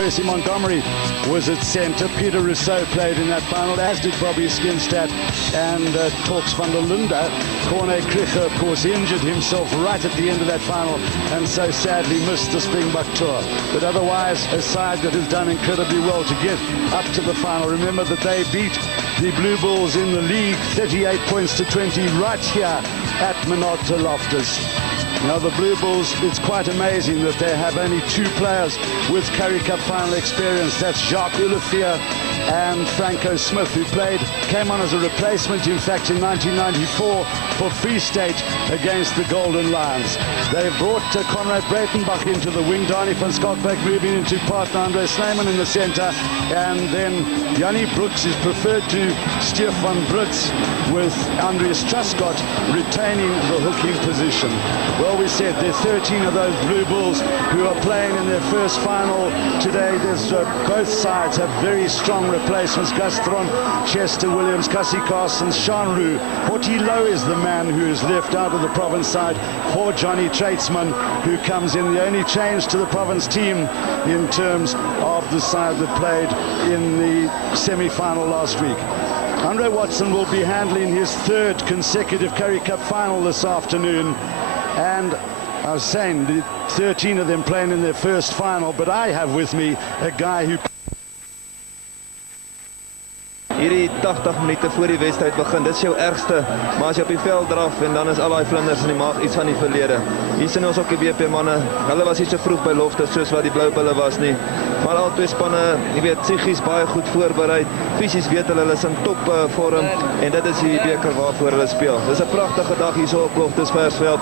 Percy Montgomery was at centre. Peter Rousseau played in that final, as did Bobby Skinstad and Torks van der Linde. Currie, of course, injured himself right at the end of that final and so sadly missed the Springbok tour. But otherwise, a side that has done incredibly well to get up to the final. Remember that they beat the Blue Bulls in the league 38 points to 20 right here at Minota Loftus. Now the Blue Bulls, it's quite amazing that they have only 2 players with Currie Cup final experience. That's Jacques Olivier and Franco Smith, who came on as a replacement, in fact, in 1994 for Free State against the Golden Lions. They've brought Conrad Breitenbach into the wing, Dani van Schalkwyk moving into partner Andre Snyman in the centre, and then Jannie Brooks is preferred to Stefan Brits, with Andries Truscott retaining the hooking position. Well, we said there's 13 of those Blue Bulls who are playing in their first final today. There's both sides have very strong replacements. Gastron, Chester Williams, Cassie Carsons, Sean Roux. Horty Lowe is the man who is left out of the Province side for Johnny Tradesman, who comes in. The only change to the Province team in terms of the side that played in the semi-final last week. Andre Watson will be handling his 3rd consecutive Currie Cup final this afternoon. And I was saying, the 13 of them playing in their first final, but I have with me a guy who... Hierdie 80 minute voor die wedstryd begin, dit is jou ergste, maar as jy op die veld draf en dan is al die vlinders in die maag iets van die verlede. Hier sien ons ook die WP manne, hulle was nie so vroeg by Loftus soos wat die Blou Bulle was nie, maar al 2 spanne, jy weet, psigies baie goed voorbereid, fisies weet hulle is in top vorm en dit is die beker waarvoor hulle speel. Dis 'n pragtige dag hier so op Loftus Versveld,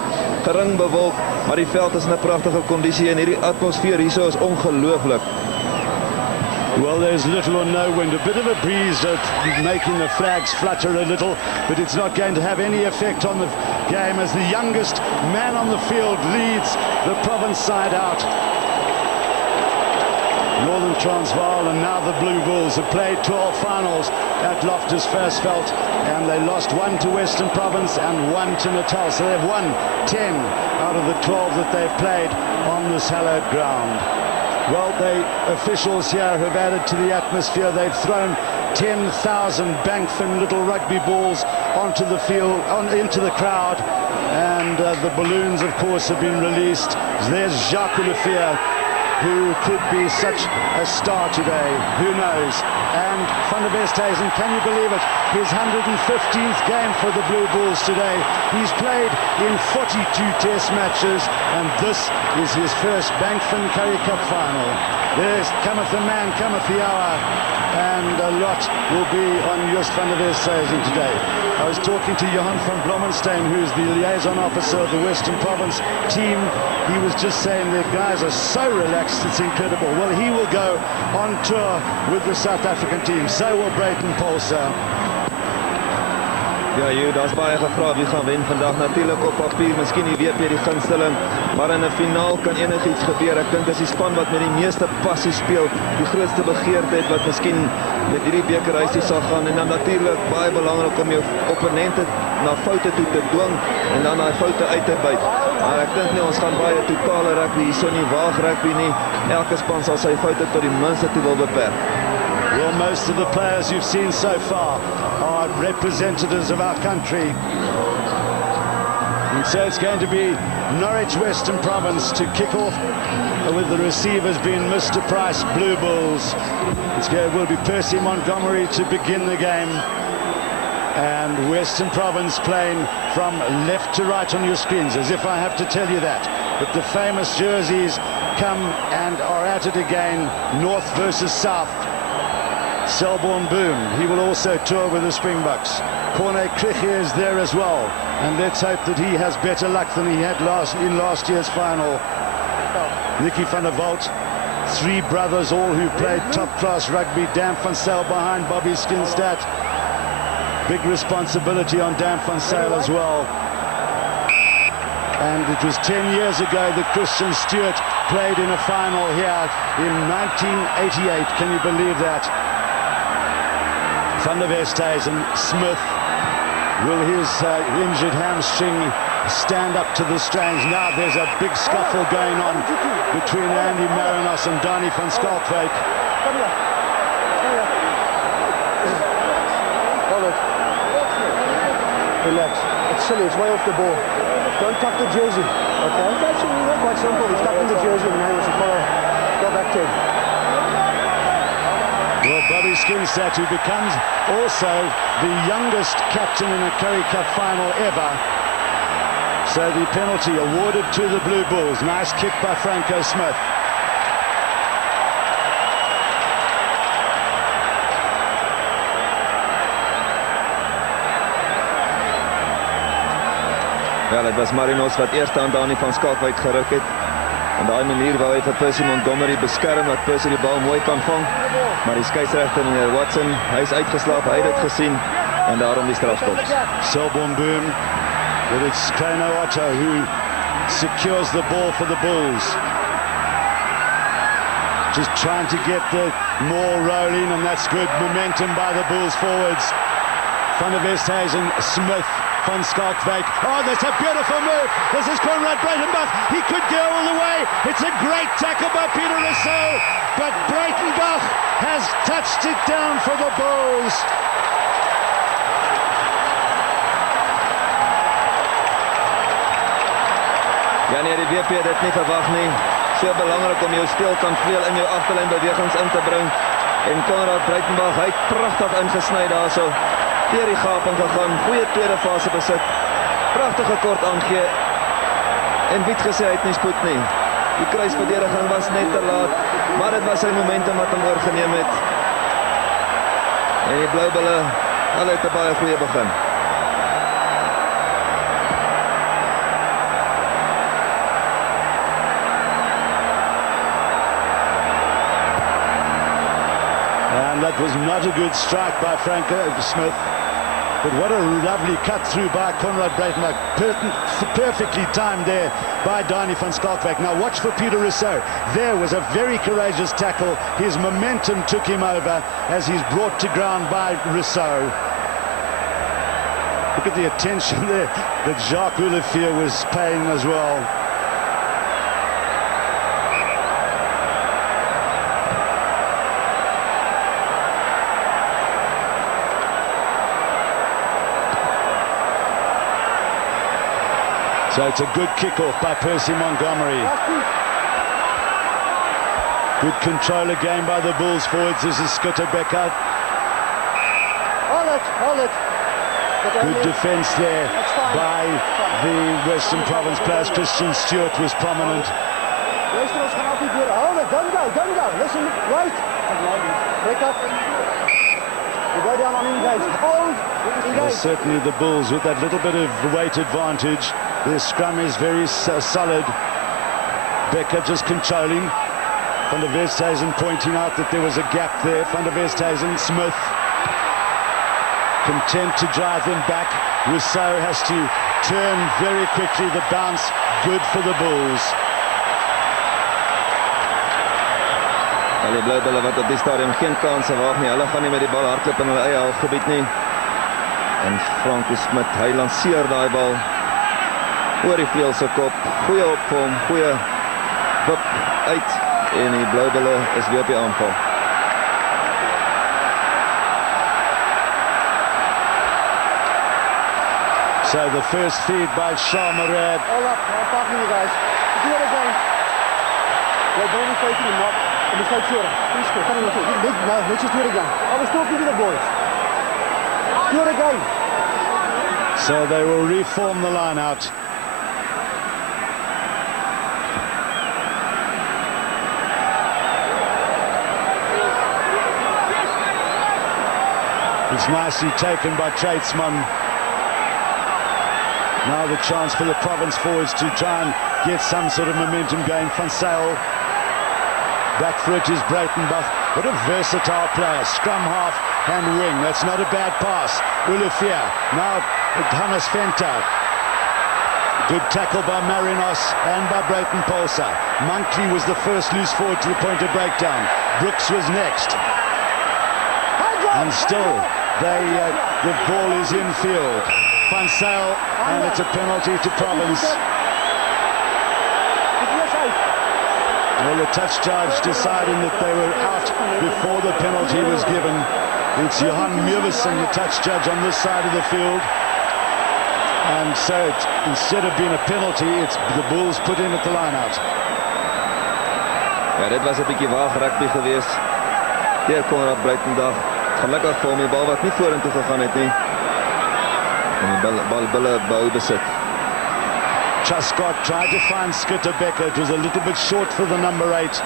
gering bewolk, maar die veld is in 'n pragtige kondisie en hierdie atmosfeer hier so is ongelooflik. Well, there's little or no wind. A bit of a breeze making the flags flutter a little, but it's not going to have any effect on the game as the youngest man on the field leads the Province side out. Northern Transvaal and now the Blue Bulls have played 12 finals at Loftus Versfeld, and they lost 1 to Western Province and 1 to Natal. So they've won 10 out of the 12 that they've played on this hallowed ground. Well, the officials here have added to the atmosphere. They've thrown 10,000 Bankfin little rugby balls onto the field, into the crowd, and the balloons, of course, have been released. There's Jacques Olivier, who could be such a star today. Who knows? And Van der Westhuizen, can you believe it? His 115th game for the Blue Bulls today. He's played in 42 test matches, and this is his first Bankfin Currie Cup final. There's cometh the man, cometh the hour, and a lot will be on Just van der Westhuizen today. I was talking to Johan van Blommensteen, who's the liaison officer of the Western Province team. He was just saying their guys are so relaxed, it's incredible. Well, he will go on tour with the South African team. So will Brayton Paulser. Ja, daar's baie gevra wie gaan wen vandag. Natuurlik op papier, miskien die WP die gunsteling, maar in 'n finaal kan enigiets gebeur. Ek dink dis die span wat met die meeste passie speel, die grootste begeerdheid wat miskien met hierdie beker huis toe sal gaan, en dan natuurlik baie belangrik om jou opponente na foute toe te dwing en dan daai foute uit te byt. Maar ek dink nie ons gaan baie totale rugby hierso nie, waag rugby nie. Elke span sal sy foute tot die minste toe wil beperk. Well, most of the players you've seen so far are representatives of our country. And so it's going to be Norwich Western Province to kick off, with the receivers being Mr. Price, Blue Bulls. It will be Percy Montgomery to begin the game. And Western Province playing from left to right on your screens, as if I have to tell you that. But the famous jerseys come and are at it again, North versus South. Selborne Boom, he will also tour with the Springboks. Currie is there as well, and let's hope that he has better luck than he had in last year's final. Nicky van der Walt, 3 brothers, all who played top-class rugby. Dan van Sail behind Bobby Skinstad. Big responsibility on Dan van Sail as well. And it was 10 years ago that Christian Stewart played in a final here in 1988. Can you believe that? Van der Westhuizen, Smith, will his injured hamstring stand up to the strains. Now there's a big scuffle going on between Andy Marinos and Donnie van Schalkwyk. Relax. It's silly. It's way off the ball. Don't tuck the jersey. Okay? That's quite simple. He's tucking the jersey and now he should go back to him. Well, Bobby Skinstad, who becomes also the youngest captain in a Currie Cup final ever. So the penalty awarded to the Blue Bulls. Nice kick by Franco Smith. Ja, dit was Marinos wat eerst aan Donnie van Schalkwyk geruk het. En daai manier wou hy vir Percy Montgomery beskerm dat Percy die bal mooi kan vang. Maar die skeieregter meneer Watson, hy is uitgeslaap, hy het dit gesien en daarom die strafskop. Selborne Boom, but it's Kano Otto who secures the ball for the Bulls. Just trying to get the more rolling, and that's good momentum by the Bulls forwards. Van der Westhuizen, Smith, van Schalkwyk. Oh, that's a beautiful move. This is Conrad Breitenbach. He could go all the way. It's a great tackle by Peter Rousseau, but Breitenbach has touched it down for the Bulls. Ja nee, die WP het dit nie verwag nie. So belangrik om jou speelkant veel in jou agterlyn bewegings in te bring. En Conrad Breitenbach, hy het pragtig ingesny daarso. Deur die gaping gegaan, goeie tweede fase besit. Pragtige kort aangee. En Piet gesê hy het nie spoed nie. Die kruisverdediging was net te laat, maar dit was sy momentum wat hom oorgeneem het. En die Blou Bulle, hulle het 'n baie goeie begin. And that was not a good strike by Franco Smith. But what a lovely cut through by Conrad Breitenbach. Perfectly timed there by Donnie van Schalkwyk. Now watch for Peter Rousseau. There was a very courageous tackle. His momentum took him over as he's brought to ground by Rousseau. Look at the attention there that Jacques Olivier was paying as well. So it's a good kick-off by Percy Montgomery. Good control again by the Bulls forwards. This is Skutterbecker. Hold it. Good defence there by the Western Province players. Christian Stewart was prominent. Hold it, don't go. Listen, wait. Break up. You go down on engage. Hold, engage. Well, certainly the Bulls with that little bit of weight advantage. Their scrum is very solid. Becker just controlling. Van der Westhuizen pointing out that there was a gap there. Van der Westhuizen, Smith. Content to drive them back. Rousseau has to turn very quickly. The bounce, good for the Bulls. Die Blou Bulle wat op die stadium geen kanse waag nie. Hulle gaan nie met die bal hardloop in hulle eie halfgebied nie. En Franco Smith, hy lanceer daai bal oor die vleuel se kop. Goeie opkom, goeie wip uit en die Blou Bulle is weer op die aanval. So the first feed by Shah Murad. Hold up, I'm talking to you guys. Do it again. We're going to fight him up. And it's like sure. Please go. Let's just do it again. I was talking to the boys. Do it again. So they will reform the line out. It's nicely taken by Tradesman. Now the chance for the province forwards to try and get some sort of momentum going. Van Sail. Back for it is Breitenbach. What a versatile player. Scrum half and wing. That's not a bad pass. Olivier. Now Hannes Venter. Good tackle by Marinos and by Brayton Polsa. Monkley was the first loose forward to the point of breakdown. Brooks was next. And still, the ball is in field. Van Sail and it's a penalty to Province. Well, the touch judge deciding that they were out before the penalty was given. It's Johan Mjøversen, the touch judge on this side of the field. And so instead of being a penalty, it's the Bulls put in at the line-out. Ja, dit was 'n bietjie waag rugby geweest. Deur Konrad Breitendag. Gelukkig vir hom die bal wat nie vorentoe gegaan het nie. En die bal behou besit. Truscott tried to find Skitterbecker. It was a little bit short for the number 8.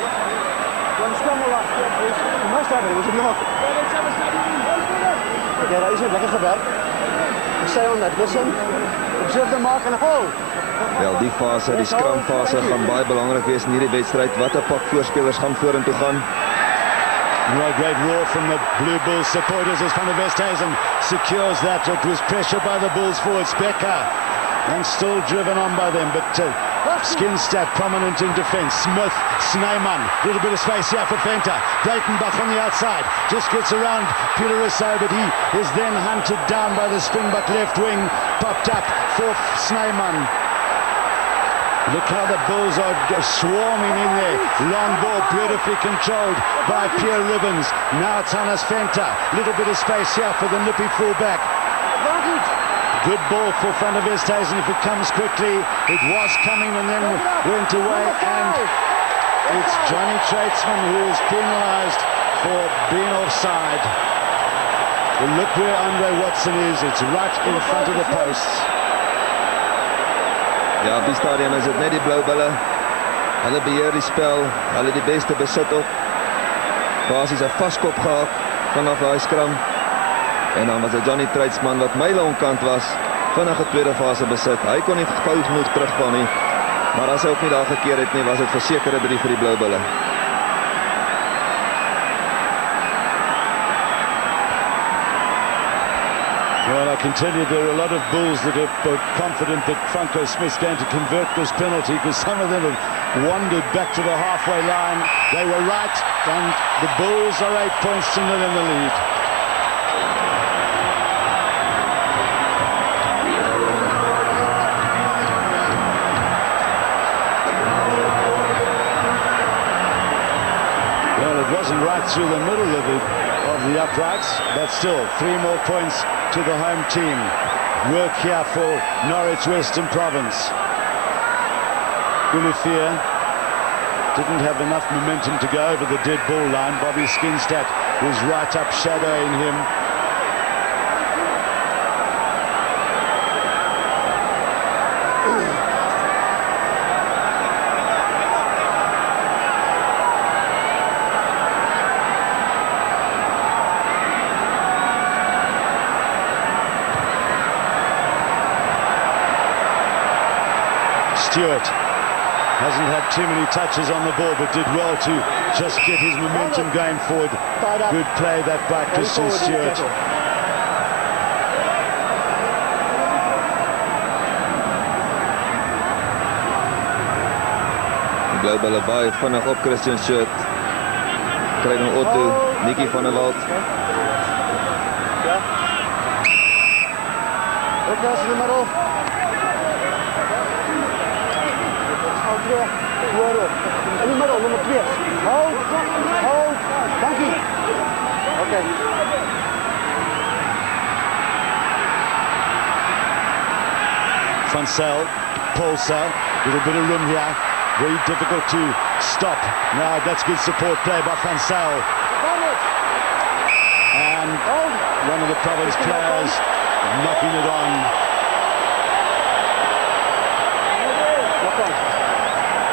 Ja, daar is het lekker gewerkt. Stay on that, listen. Observe the mark and hold. Wel, die fase, die scrum-fase gaan baie belangrik wees in hierdie wedstryd. Wat 'n pak voorspelers gaan vorentoe gaan. Well, great roar from the Blue Bulls supporters as Van der Westhuizen secures that. It was pressure by the Bulls forwards. Becker, and still driven on by them, but Skinstad prominent in defence. Smith, Snyman, little bit of space here for Venter. Breitenbach on the outside, just gets around Peter Rousseau, but he is then hunted down by the Springbok left wing. Popped up for Snyman. Look how the Bulls are swarming in there. Long ball, beautifully controlled by Pierre Ribbons. Now it's Hannes Venter. Little bit of space here for the nippy fullback. Good ball for Van der Westhuizen if it comes quickly. It was coming and then went away, and it's Johnny Tradesman who is penalised for being offside. Well, look where Andre Watson is. It's right in front of the posts. Ja, op die stadium is dit net die blou bulle. Hulle beheer die spel, hulle die beste besit op. Basies 'n vaskop gehad vanaf daai skram. En dan was dit Johnny Tradesman wat myle onkant was, vinnige tweede fase besit. Hy kon nie gou genoeg terugval nie, maar as hy ook nie daar gekeer het nie, was dit verseker 'n 3 vir die blou bulle. Well, I can tell you there are a lot of Bulls that are confident that Franco Smith's going to convert this penalty, because some of them have wandered back to the halfway line. They were right, and the Bulls are 8 points to 0 in the lead. Well, it wasn't right through the middle of the uprights, but still 3 more points to the home team. Work here for Norwich Western Province. Ulufia didn't have enough momentum to go over the dead ball line. Bobby Skinstad was right up shadowing him. Stewart hasn't had too many touches on the ball, but did well to just get his momentum going forward. Good play that by Christian Stewart. Die blou bulle baie vinnig op Christian Stewart. Kry dan Otto, Nikki van der Walt. Ja. Ook daar is in de middel. In de middel, nummer 2. Hold. Dankie. Oké. Van Sel, Polsa, little bit of room here. Very difficult to stop. Now that's good support play by Van Sel. And one of the Province players knocking it on.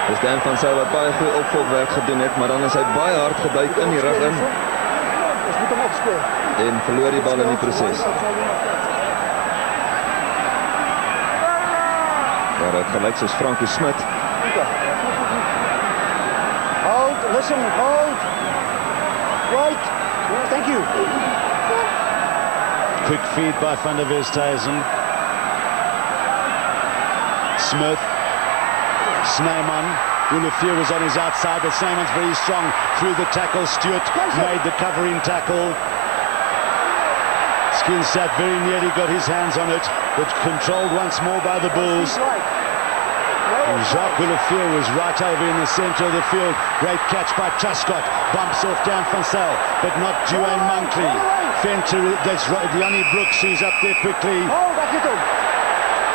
Dis Dan van Sel wat baie goeie opvolgwerk gedoen het, maar dan is hy baie hard geduik in die rug in. En verloor die bal in die proses. Ja, dit gelyk soos Franco Smith. Hold, listen, hold. Right. Thank you. Quick feed by Van der Westhuizen. Smith. Snyman. Ulufia was on his outside, but Snyman's very strong through the tackle. Stewart made the covering tackle. Skinstad very nearly got his hands on it, but controlled once more by the Bulls. And Jacques Willefeur was right over in the centre of the field. Great catch by Truscott. Bumps off down Fansel, but not Duane Monkley. Fenter, that's right, Yanni Brooks, who's up there quickly. Oh, dat is hem.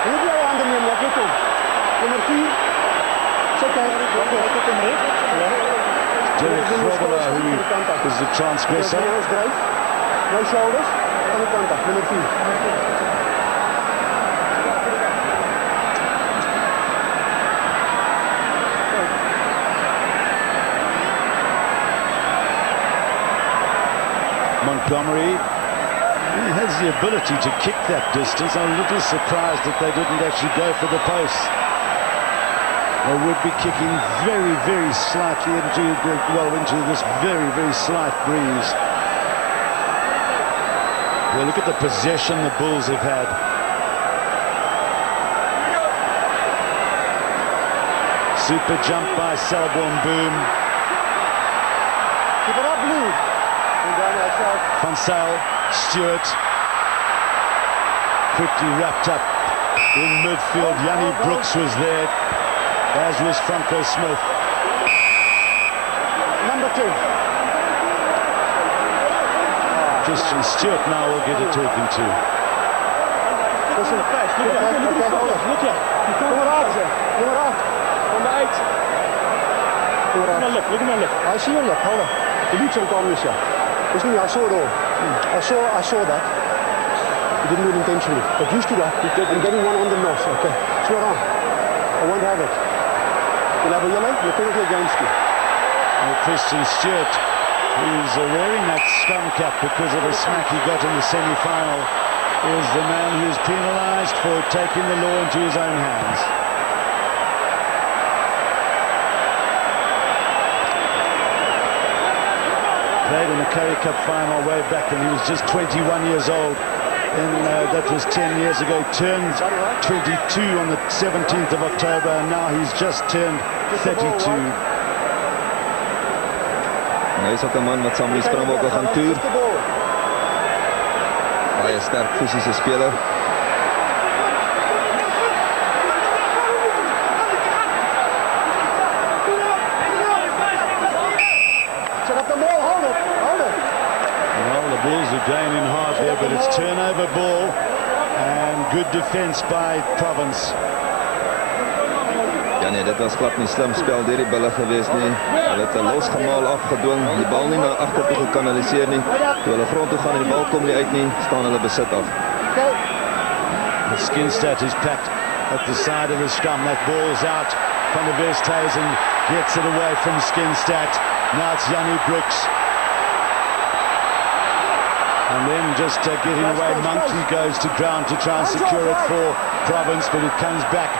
Moet jij handen nemen, dat is hem. Nummer 4. Zet hij. Derek Grobbelaar, who is the transgressor. No shoulders. Aan de kant af, nummer 4. Montgomery, he has the ability to kick that distance. I'm a little surprised that they didn't actually go for the post. They would be kicking very, very slightly into this very, very slight breeze. Well, look at the possession the Bulls have had. Super jump by Selborne Boom. Keep it up, Blue. Van Sale, Stewart, quickly wrapped up in midfield. Yanni Brooks was there, as was Franco Smith. Number 2. Christian Stewart now will get a talking to. Listen, look here. Nummer 8. Nummer 8. Nummer 8. Look at my lip. I see your lip. Hold on. The leads on Congress, yeah. Listen, I saw it all. I saw that. He didn't do it intentionally. But used to that. I'm getting one on the nose. Okay. It's not on. I won't have it. You'll have a yellow. You'll penalty against you. Well, Christian Stewart, who's wearing that scum cap because of a smack he got in the semi-final, is the man who's penalised for taking the law into his own hands. Played in the Currie Cup final way back when he was just 21 years old. And that was 10 years ago. Turned 22 on the 17th of October, and now he's just turned 32. Hy is ook 'n man wat saam met die Springbokke gaan toer. Baie sterk fisiese speler. Going in hard there, but it's turnover ball and good defence by Province. Ja nee, dit was glad nie slim spel deur die bulle gewees nie. Hulle het 'n losgemaal afgedwing, die bal nie na agter toe gekanaliseer nie. Toe hulle grond toe gaan en die bal kom nie uit nie, staan hulle besit af. The Skinstad is packed at the side of the scrum. That ball's out. Van der Westhuizen gets it away from Skinstad. Now it's Yanni Brooks. And then just getting away, Monkley goes to ground to try and secure it for Province, but it comes back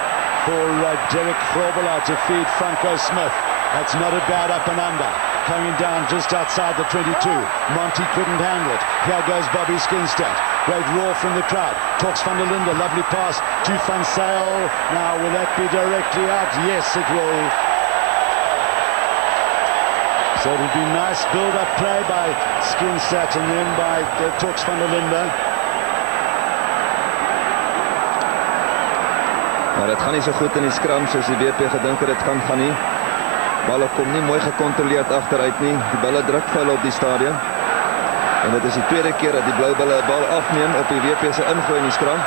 for Derek Grobbelaar to feed Franco Smith. That's not a bad up and under. Coming down just outside the 22. Monty couldn't handle it. Here goes Bobby Skinstad. Great roar from the crowd. Talks van der Linde, lovely pass to Van Sale. Now will that be directly out? Yes, it will. So it'll be nice build-up play by Skinstad and then by Talks van der Linde. Maar dit gaan nie so goed in die scrum soos die WP gedink het dit gaan nie. Balle kom nie mooi gekontroleerd agteruit nie. Die bulle druk vuil op die stadion. En dit is die tweede keer dat die blou bulle 'n bal afneem op die WP se ingooi in die scrum.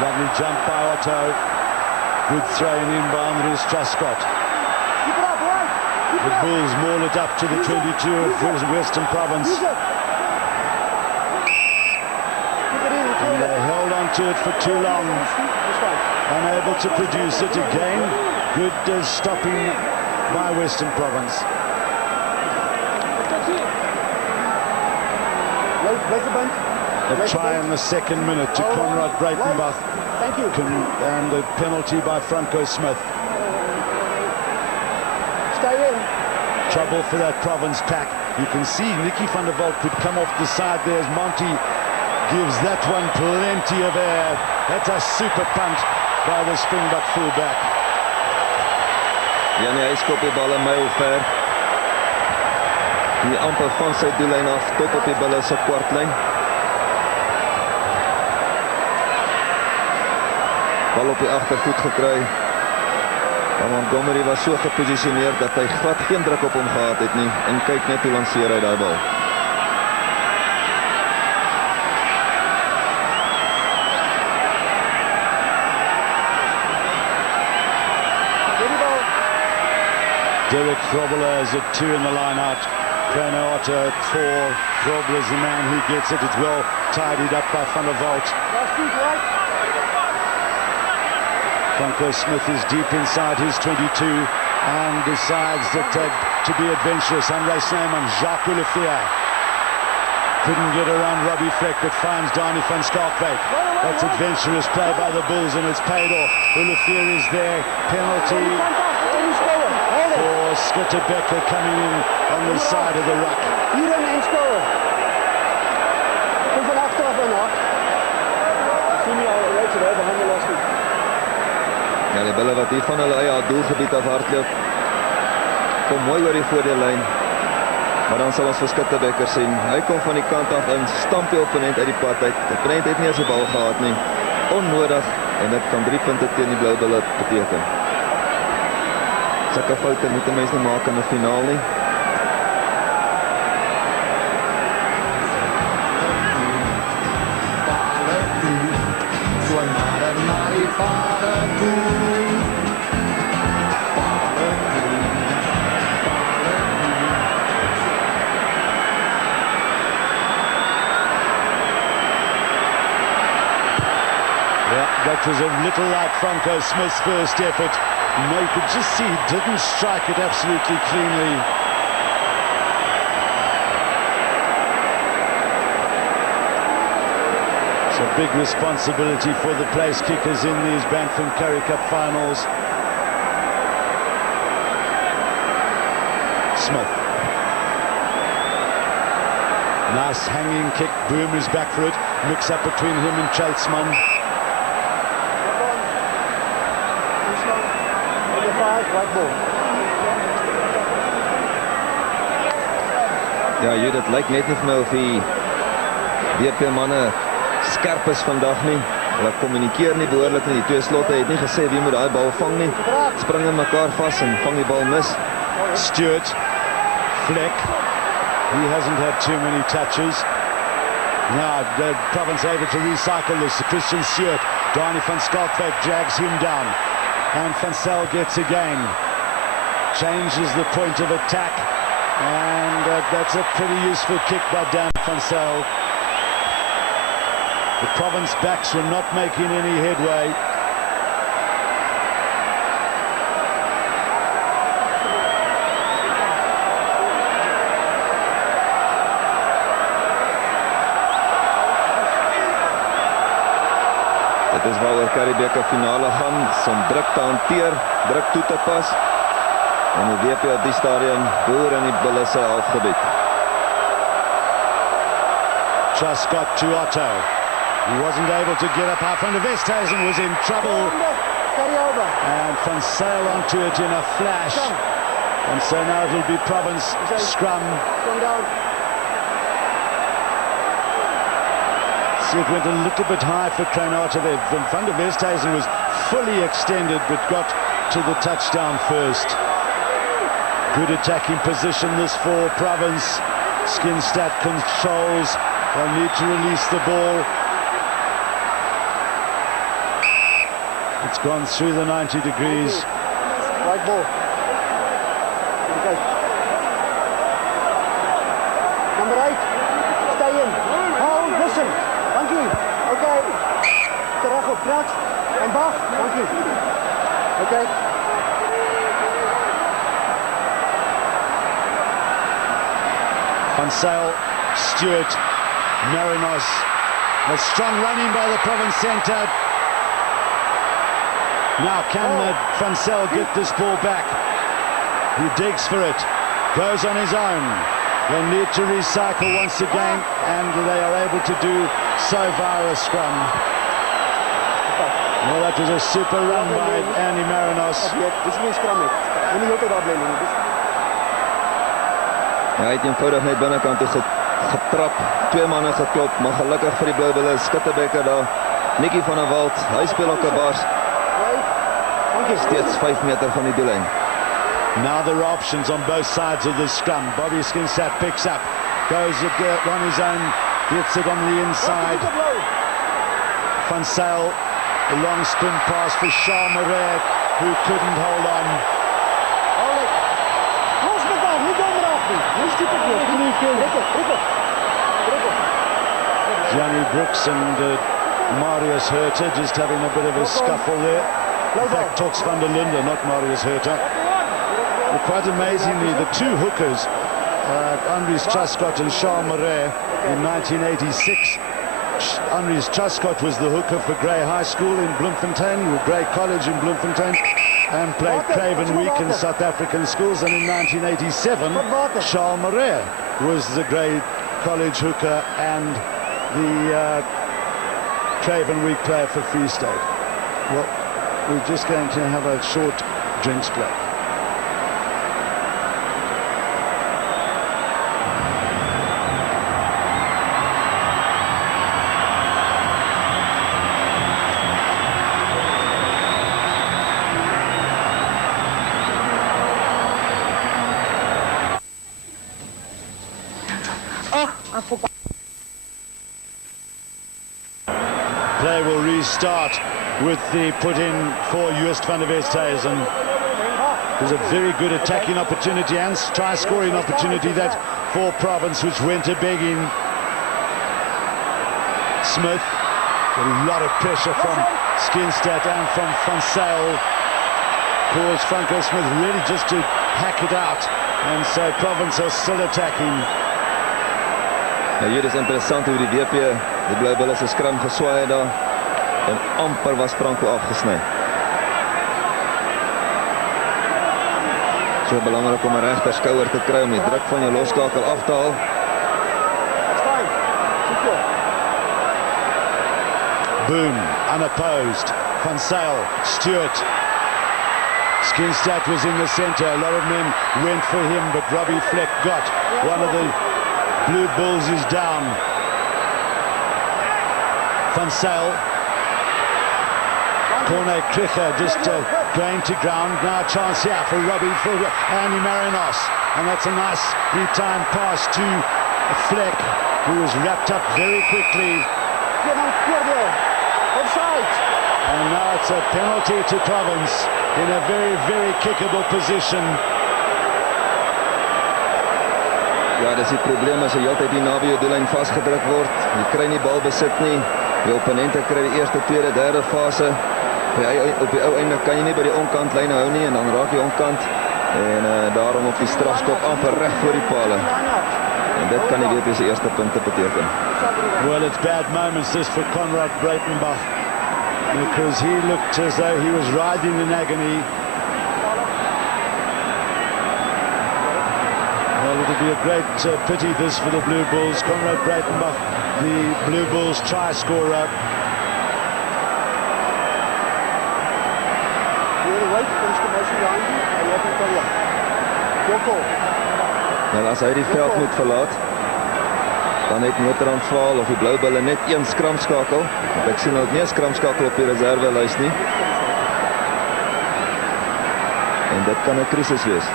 Lovely jump by Otto. Good throw in boundaries, Truscott. The Bulls maul it up to the 22 of Western Province. And they held on to it for too long. Unable to produce it again. Good stopping by Western Province. A try in the second minute to Conrad Breitenbach. And a penalty by Franco Smith. Trouble for that Province pack. You can see Nicky van der Walt could come off the side there as Monty gives that one plenty of air. That's a super punt by the Springbok fullback. Ja nee, hy skop die bal 'n myl ver. Die amper van sy doellyn af tot op die Bulle se kwartlyn. Bal op die agtervoet gekry. Maar Montgomery was so geposisioneer dat hy glad geen druk op hom gehad het nie. En kyk net hoe lanceer hy daai bal. Derek Grobler is at 2 in the line out. Granata at 4. Grobler is the man who gets it. It's well tidied up by Van der Walt. Franco Smith is deep inside his 22 and decides that to be adventurous. Andre Snyman, Jacques Olivier couldn't get around Robbie Fleck, but finds Donny van Schalkwyk. That's adventurous play by the Bulls, and it's paid off. Olivier is there. Penalty for Skitterbecker coming in on the side of the ruck. Hier een eindskoor. Kom van achteraf en af. Sien jy al reeds daar by hom los nie. Ja, die Bulle wat hier van hulle eie doelgebied af hardloop. Kom mooi oor die voordeellyn. Maar dan sal ons vir Skitterbecker sien. Hy kom van die kant af in, stamp die opponent uit die pad uit. Die opponent het nie eens die bal gehad nie. Onnodig, en dit kan 3 punte teen die Blou Bulle beteken. Sulke foute moet 'n mens nie maak in 'n finaal nie. That was a little like Franco Smith's first effort. No, you could just see he didn't strike it absolutely cleanly. It's a big responsibility for the place kickers in these Bantam Currie Cup finals. Smith. Nice hanging kick. Boom is back for it. Mix up between him and Chaltzman. Ja, dit lyk net nie vir my of die WP manne skerp is vandag nie. Hulle kommunikeer nie behoorlik nie. Die twee slotte het nie gesê wie moet daai bal vang nie. Spring in mekaar vas en vang die bal mis. Stewart, Fleck, he hasn't had too many touches. Now the Province able to recycle this. Christian Stewart, Donny van Schalkwyk drags him down. And Van Zyl gets again. Changes the point of attack. And that's a pretty useful kick by Dan Van Zyl. The Province backs were not making any headway. Dit is waaroor Currie beker finale gaan, om druk te hanteer, druk toe te pas. En die WP op die stadion boer in die Bulle se halfgebied. Just got to Otto. He wasn't able to get up half, and the Westhuizen was in trouble. And Van Zyl onto it in a flash. And so now it'll be Province scrum. See, it went a little bit high for Granata there. Van der Westhuizen was fully extended, but got to the touchdown first. Good attacking position this for Province. Skinstad controls. They'll need to release the ball. It's gone through the 90 degrees. Right ball. Okay. Number 8. Stay in. Hold, listen. Thank you. Okay. Terug op Krat. En Bach. Thank you. Okay. Van Zyl, Stewart, Marinos. A strong running by the Province centre. Now can Van Zyl get this ball back? He digs for it. Goes on his own. They need to recycle once again, and they are able to do so via a scrum. Well, that was a super run by Andy Marinos. Hy het eenvoudig net binnekant toe getrap, 2 manne geklop, maar gelukkig vir die Blou Bulle, Skitterbekker daar, Nikkie van der Walt, hy speel ook 'n bars, steeds 5 meter van die doellyn. Now there are options on both sides of the scrum. Bobby Skinstad picks up, goes on his own, gets it on the inside. Van Zyl, a long spin pass for Charles Marais, who couldn't hold on. Johnny Brooks and Marius Herter just having a bit of a scuffle there. In fact, Tox van der Linde, not Marius Herter. But quite amazingly, the 2 hookers, Andries Truscott and Charles Marais, in 1986. Andries Truscott was the hooker for Grey High School in Bloemfontein, or Grey College in Bloemfontein, and played Craven Week in South African schools. And in 1987, Charles Marais was the Grey College hooker and the Craven Week player for Free State. Well, we're just going to have a short drinks break. Play will restart with the put in for Joost van der Westhuizen. It was a very good attacking opportunity and try scoring opportunity that for Province, which went a begging. Smith, a lot of pressure from Skinstad and from Van Zyl, caused Franco Smith really just to hack it out, and so Province are still attacking. Nou hier is interessant hoe die WP die Blou Bulle se skram geswaai het daar en amper was Franco afgesny. So belangrik om 'n regter skouer te kry om die druk van jou losskakel af te haal. Boom, unopposed. Van Zyl, Stewart. Skinstad was in the centre. A lot of men went for him, but Robbie Fleck got one of the Blue Bulls is down. Van Zyl. Corne Kricher just going to ground. Now a chance here for Robbie, for Andy Marinos. And that's a nice three-time pass to Fleck, who was wrapped up very quickly. And now it's a penalty to Province in a very, very kickable position. Ja, dis die probleem as jy heeltyd die naby jou doellyn vasgedruk word. Jy kry nie bal besit nie. Die opponente kry die eerste, tweede, derde fase. Op die ou einde kan jy nie by die onkant lyn hou nie en dan raak jy onkant. En daarom op die strafskop amper reg voor die pale. En dit kan die WP se eerste punte beteken. Well, it's bad moments this for Conrad Breitenbach, because he looked as though he was writhing in agony. Well, it'll be a great pity this for the Blue Bulls. Conrad Breitenbach, the Blue Bulls try scorer. Nou, as hy die veld moet verlaat, dan het Noord-Transvaal of die Blou Bulle net een skramskakel. Want ek sien ook nie 'n skramskakel op die reservelys nie. En dit kan 'n krisis wees.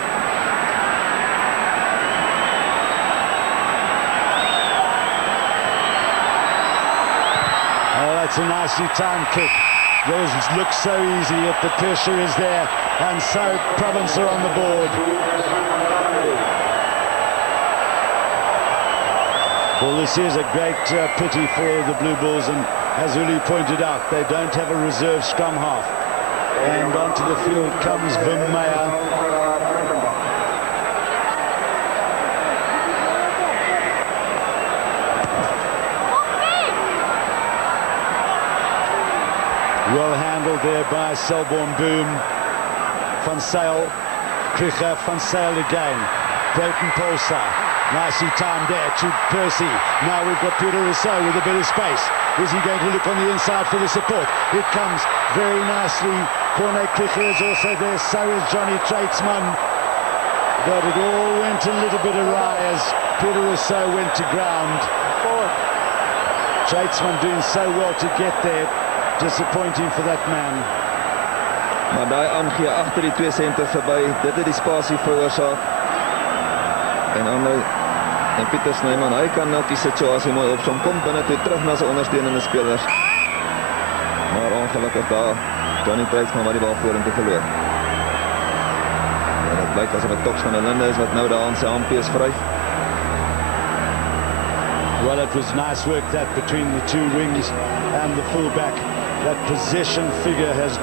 Oh, that's a nicely timed kick. Those look so easy, yet the pressure is there, and so Province are on the board. Well, this is a great pity for the Blue Bulls, and as Uli pointed out, they don't have a reserve scrum half. And onto the field comes Vermeer. Well handled there by Selborne Boom. Van Zyl, Kricher, Van Zyl again. Broken Polsar. Nicely timed there to Percy. Now we've got Peter Rousseau with a bit of space. Is he going to look on the inside for the support? It comes very nicely. Corne Kricher is also there. So is Johnny Tratesman. but it all went a little bit awry as Peter Rousseau went to ground. Tradesman doing so well to get there. Disappointing for that man. Maar daai aangee agter die 2 senter verby, dit het die spasie veroorsaak. En dan nou en Pieter Snyman, hy kan nou die situasie mooi opsom, kom binne toe terug na sy ondersteunende spelers. Maar ongelukkig daar Johnny Tradesman wat die bal vorentoe verloor. En dit blyk asof dit Toks van der Linde is wat nou daar aan sy aanpees vryf. Well, it was nice work that between the two wings and the fullback. That possession figure has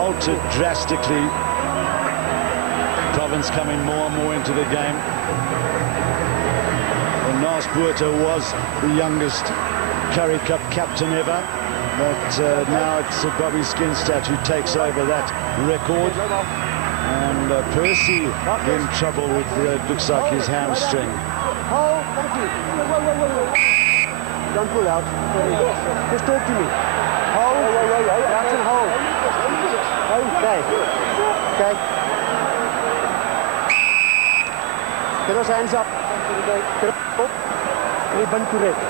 altered drastically. Province coming more and more into the game. Well, Nas Buerta was the youngest Currie Cup captain ever, but now it's Bobby Skinstad who takes over that record. And Percy in trouble with looks like his hamstring. Hold, thank you. Don't pull out. Just talk to me. Hold, that's and hold. Okay. Okay. Get those hands up. Get up. Hey, bun correct.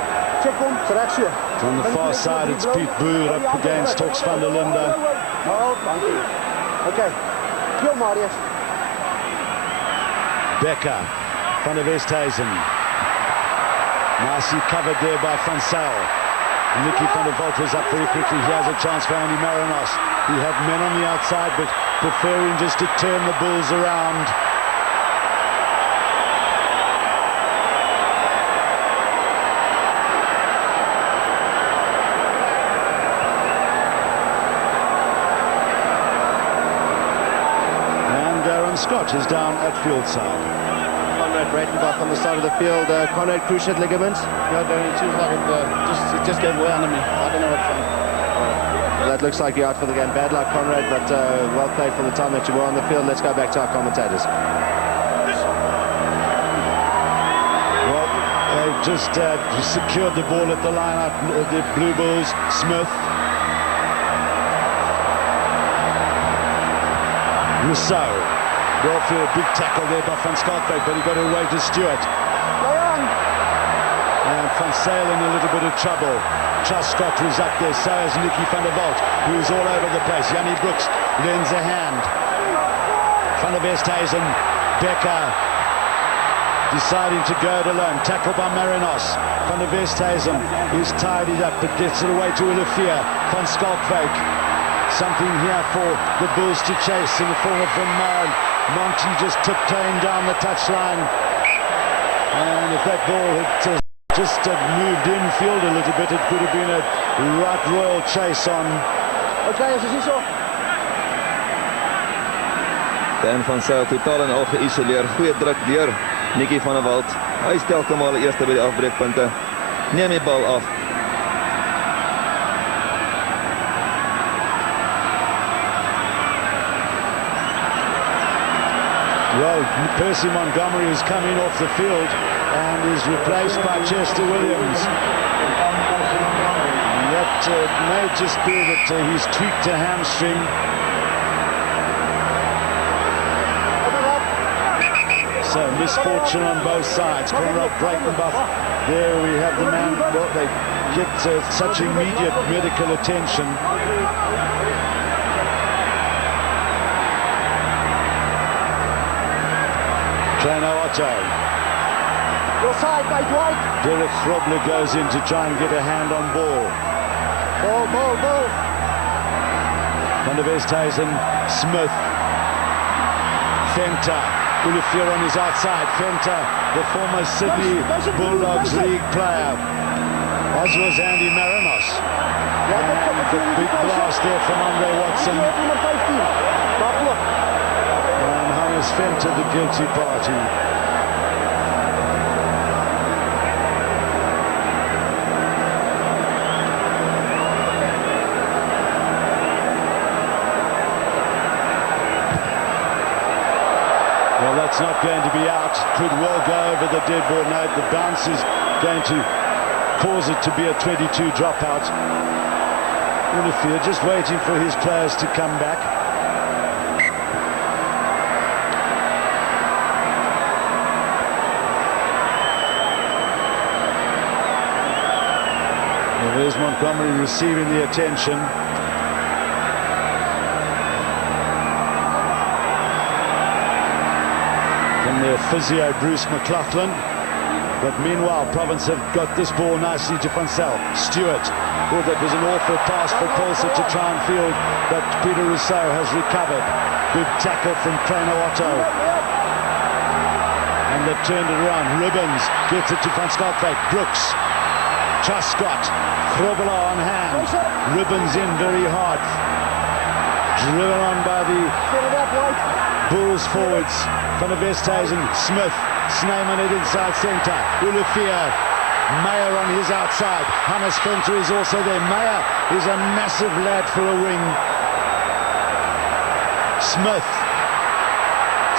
Check him. Correct, sure. On the far side, it's Pete Boer up against Toks van der Linde. Hold, thank you. Okay. Kill Marius. Becker, van der Westhuizen. Nicely covered there by Van Zyl. Nicky van der Walt was up very quickly. He has a chance for Andy Marinos. He had men on the outside, but preferring just to turn the Bulls around. And Darren Scott is down at field side. Conrad Breitenbach on the side of the field. Conrad cruciate ligaments. Yeah, it seems like it just gave way under me. I don't know what's wrong. That looks like you're out for the game. Bad luck, Conrad, but well played for the time that you were on the field. Let's go back to our commentators. Well, they've just secured the ball at the line out. The Blue Bulls, Smith. Rousseau. Well, for a big tackle there by Van Schalkwyk, but he got away to Stewart. And Van Zyl in a little bit of trouble. Truscott was up there, so is Nicky van der Walt, who's all over the place. Jannie Brooks lends a hand. Van der Westhuizen, Becker deciding to go it alone. Tackled by Marinos. Van der Westhuizen is tidied up, but gets it away to Olivier. Van Schalkwyk. Something here for the Bulls to chase in the form of Van Maren. Monty just tiptoeing down the touchline. And if that ball had just moved infield a little bit, it could have been a right royal chase on. Okay, as is so. Dan van Zyl totaal en al geïsoleer. Goeie druk deur Nicky van der Walt. Hy stel Kamal eerste by die afbreekpunte. Neem die bal af. Well, Percy Montgomery is coming off the field and is replaced by Chester Williams. That may just be that he's tweaked a hamstring. So misfortune on both sides. Conrad Breitenbach, there we have the man. Well, they get such immediate medical attention. Trano Otto. Your side, mate, right. Derek Grobler goes in to try and get a hand on ball. Ball. Van der Westhuizen, Smith, Fenter, Olivier on his outside. Fenter, the former Sydney Bulldogs League player, as was Andy Marinos. And the big blast there from Andre Watson. And Hannes Fenter, the guilty party. Well, that's not going to be out. Could well go over the dead ball. No, the bounce is going to cause it to be a 22 dropout. Olivier just waiting for his players to come back. There's Montgomery receiving the attention. From their physio, Bruce McLaughlin. But meanwhile, Province have got this ball nicely to Vansel. Stewart. Oh, that was an awful pass for Paulson to try and field, but Peter Rousseau has recovered. Good tackle from Trainer Otto. And they've turned it around. Ribbons gets it to Van Schalkwyk. Brooks. Truscott. Grobelaar on hand. Ribbons in very hard. Driven on by the Bulls forwards. Van der Westhuizen. Smith. Snyman it inside centre. Ulufia. Meyer on his outside. Hannes Venter is also there. Meyer is a massive lad for a wing. Smith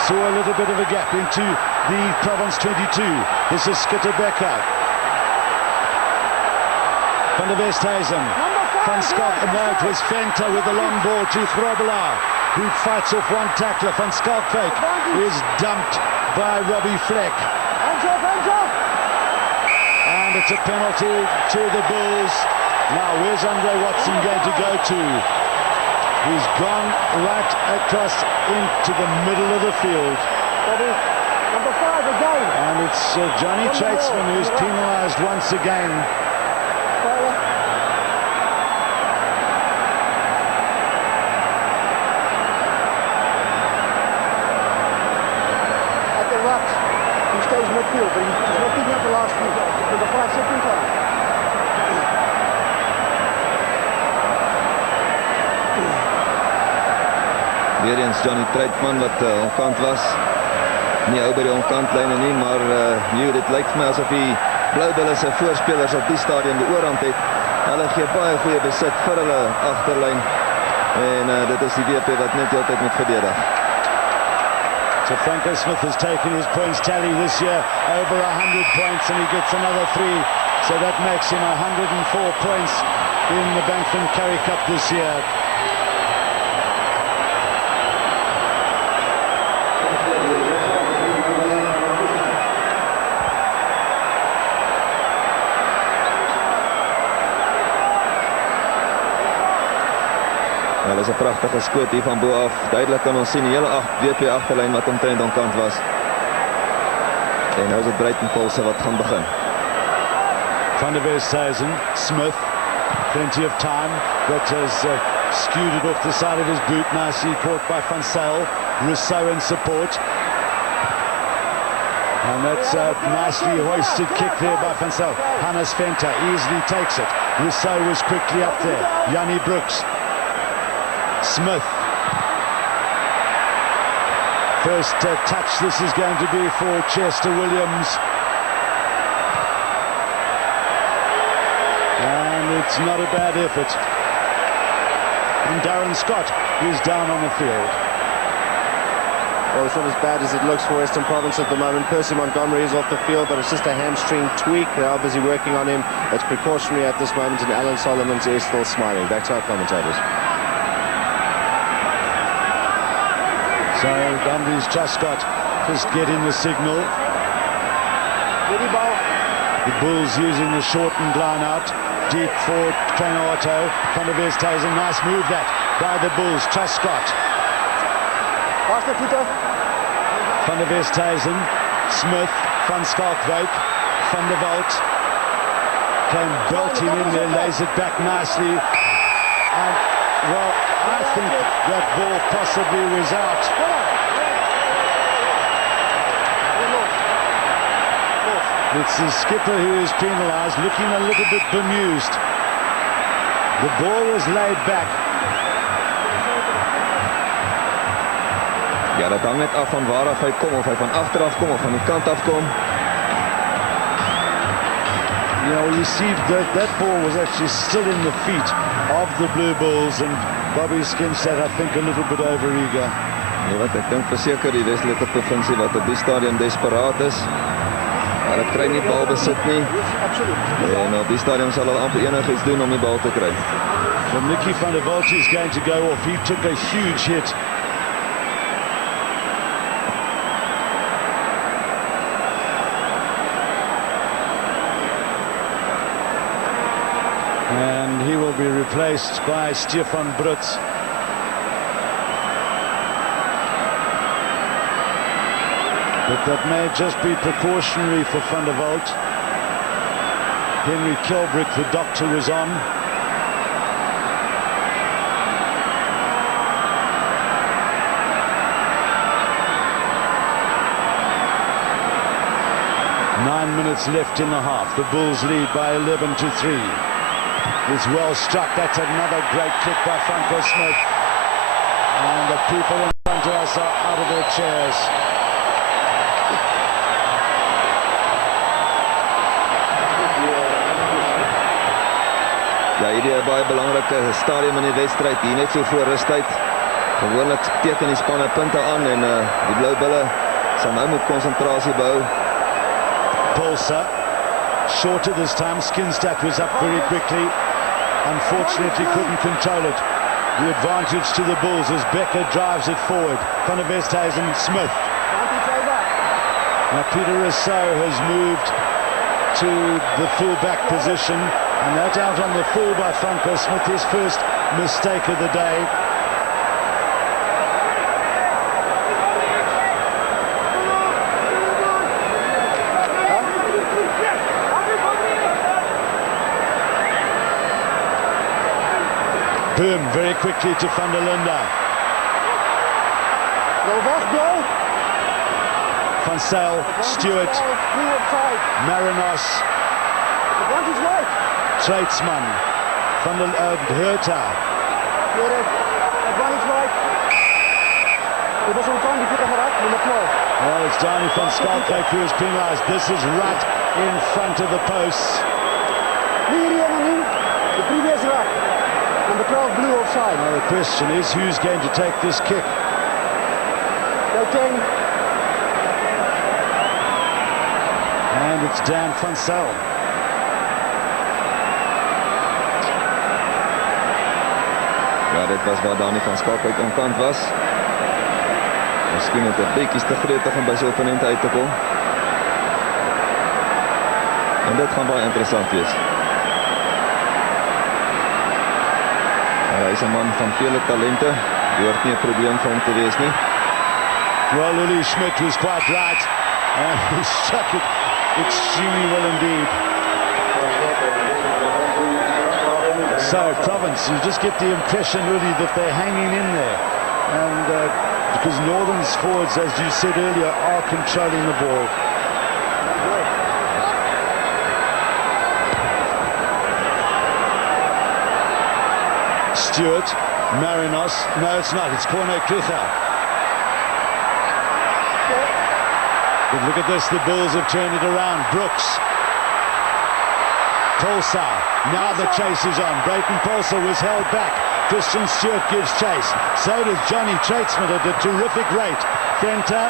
saw a little bit of a gap into the Province 22. This is Skitterbecker. Van der Westhuizen. Van Schalkwyk. No, it was Venter with the long ball to Grobelaar, who fights off one tackler. Van Schalkwyk is dumped by Robbie Fleck. And it's a penalty to the Bulls. Now, where's Andre Watson going to go to? He's gone right across into the middle of the field. Number 5 again. And it's Johnny Tradesman who's penalised once again. At the ruck, he stays midfield, but he's not picking up the last few. For the 5-second time. Weer eens Johnny Treitman wat onkant was. Nie ou by die onkantlyne nie, maar dit lyk vir my asof die Bloubulle se voorspelers op die stadion die oorhand het. Hulle gee baie goeie besit vir hulle agterlyn. En dit is die WP wat net heeltyd moet verdedig. So Franco Smith has taken his points tally this year over 100 points, and he gets another 3. So that makes him 104 points in the Bankman Currie Cup this year. Dit is 'n pragtige skoot hier van bo af. Duidelik kan ons sien die hele WP agterlyn wat omtrent onkant was. En nou is dit Breitenpolse wat gaan begin. Van der Westhuizen, Smith, plenty of time, but has skewed it off the side of his boot. Nicely caught by Vansel. Rousseau in support. And that's a nicely hoisted kick there by Vansel. Hannes Venter easily takes it. Rousseau was quickly up there. Yanni Brooks. Smith. First touch this is going to be for Chester Williams. And it's not a bad effort. And Darren Scott is down on the field. Well, it's not as bad as it looks for Western Province at the moment. Percy Montgomery is off the field, but it's just a hamstring tweak. They are busy working on him. It's precautionary at this moment, and Alan Solomons is still smiling. Back to our commentators. So Dundee's Truscott just getting the signal. The Bulls using the shortened line out. Deep for Trainer Otto. Van der Westhuizen, nice move that by the Bulls. Truscott. Van der Westhuizen. Smith. Van Schalkwyk. Van der Walt. Came belting in there, lays it back nicely. And, well, I think that ball possibly was out. It's the skipper who is penalised, looking a little bit bemused. The ball was laid back. Ja, dat hang net af van waar af hy kom, of hy van agteraf kom of van die kant af kom. You know, you see that ball was actually still in the feet of the Blue Bulls, and Bobby Skinstad, I think, a little bit over-eager. Ja, wat ek dink verseker die Westelike provinsie wat op die stadium desperaat is. Hulle kry nie bal besit nie. En op die stadium sal hulle amper enigiets doen om die bal te kry. Well, Nicky van der Walt is going to go off. He took a huge hit. will be replaced by Stefan Brutz. But that may just be precautionary for Van der Walt. Henry Kilbrick, the doctor, was on. Nine minutes left in the half. The Bulls lead by 11-3. It's well struck. That's another great kick by Franco Smith. And the people in front of us are out of their chairs. Ja, hierdie 'n baie belangrike stadium in die wedstryd, hier net so voor rustyd. Gewoonlik teken die spanne punte aan en die blou bulle sal nou moet konsentrasie behou. Pulsar, shorter this time. Skinstad was up very quickly. Unfortunately, couldn't control it. The advantage to the Bulls as Becker drives it forward. Van der Westhuizen, Smith. Now Peter Rousseau has moved to the full-back position, and that's out on the full by Franco Smith, his first mistake of the day. Boom, very quickly to Van der Linde. Van Zyl, Stewart, Marinos, Treidsman, Van der Herta. Well, it's Danny van Schalkwyk who is penalised. This is right in front of the posts. The previous rack. Number 12 blue offside. Now the question is, who's going to take this kick? And it's Dan van Zyl. Ja, dit was waar Danny van Schalkwyk onkant was. Miskien het 'n bietjie te gretig om by sy opponent uit te kom. En dit gaan baie interessant wees. Hy is 'n man van vele talente. Behoort nie 'n probleem vir hom te wees nie. Well, Uli Schmidt was quite right. He struck it extremely well indeed. So, Province, you just get the impression, really, that they're hanging in there. And because Northern's forwards, as you said earlier, are controlling the ball. Stewart, Marinos, no it's not, it's Corne Krige. But look at this, the Bulls have turned it around. Brooks, Pulsar, now the chase is on. Brayton Pulsar was held back. Christian Stewart gives chase. So does Johnny Treidsman at a terrific rate. Fenter.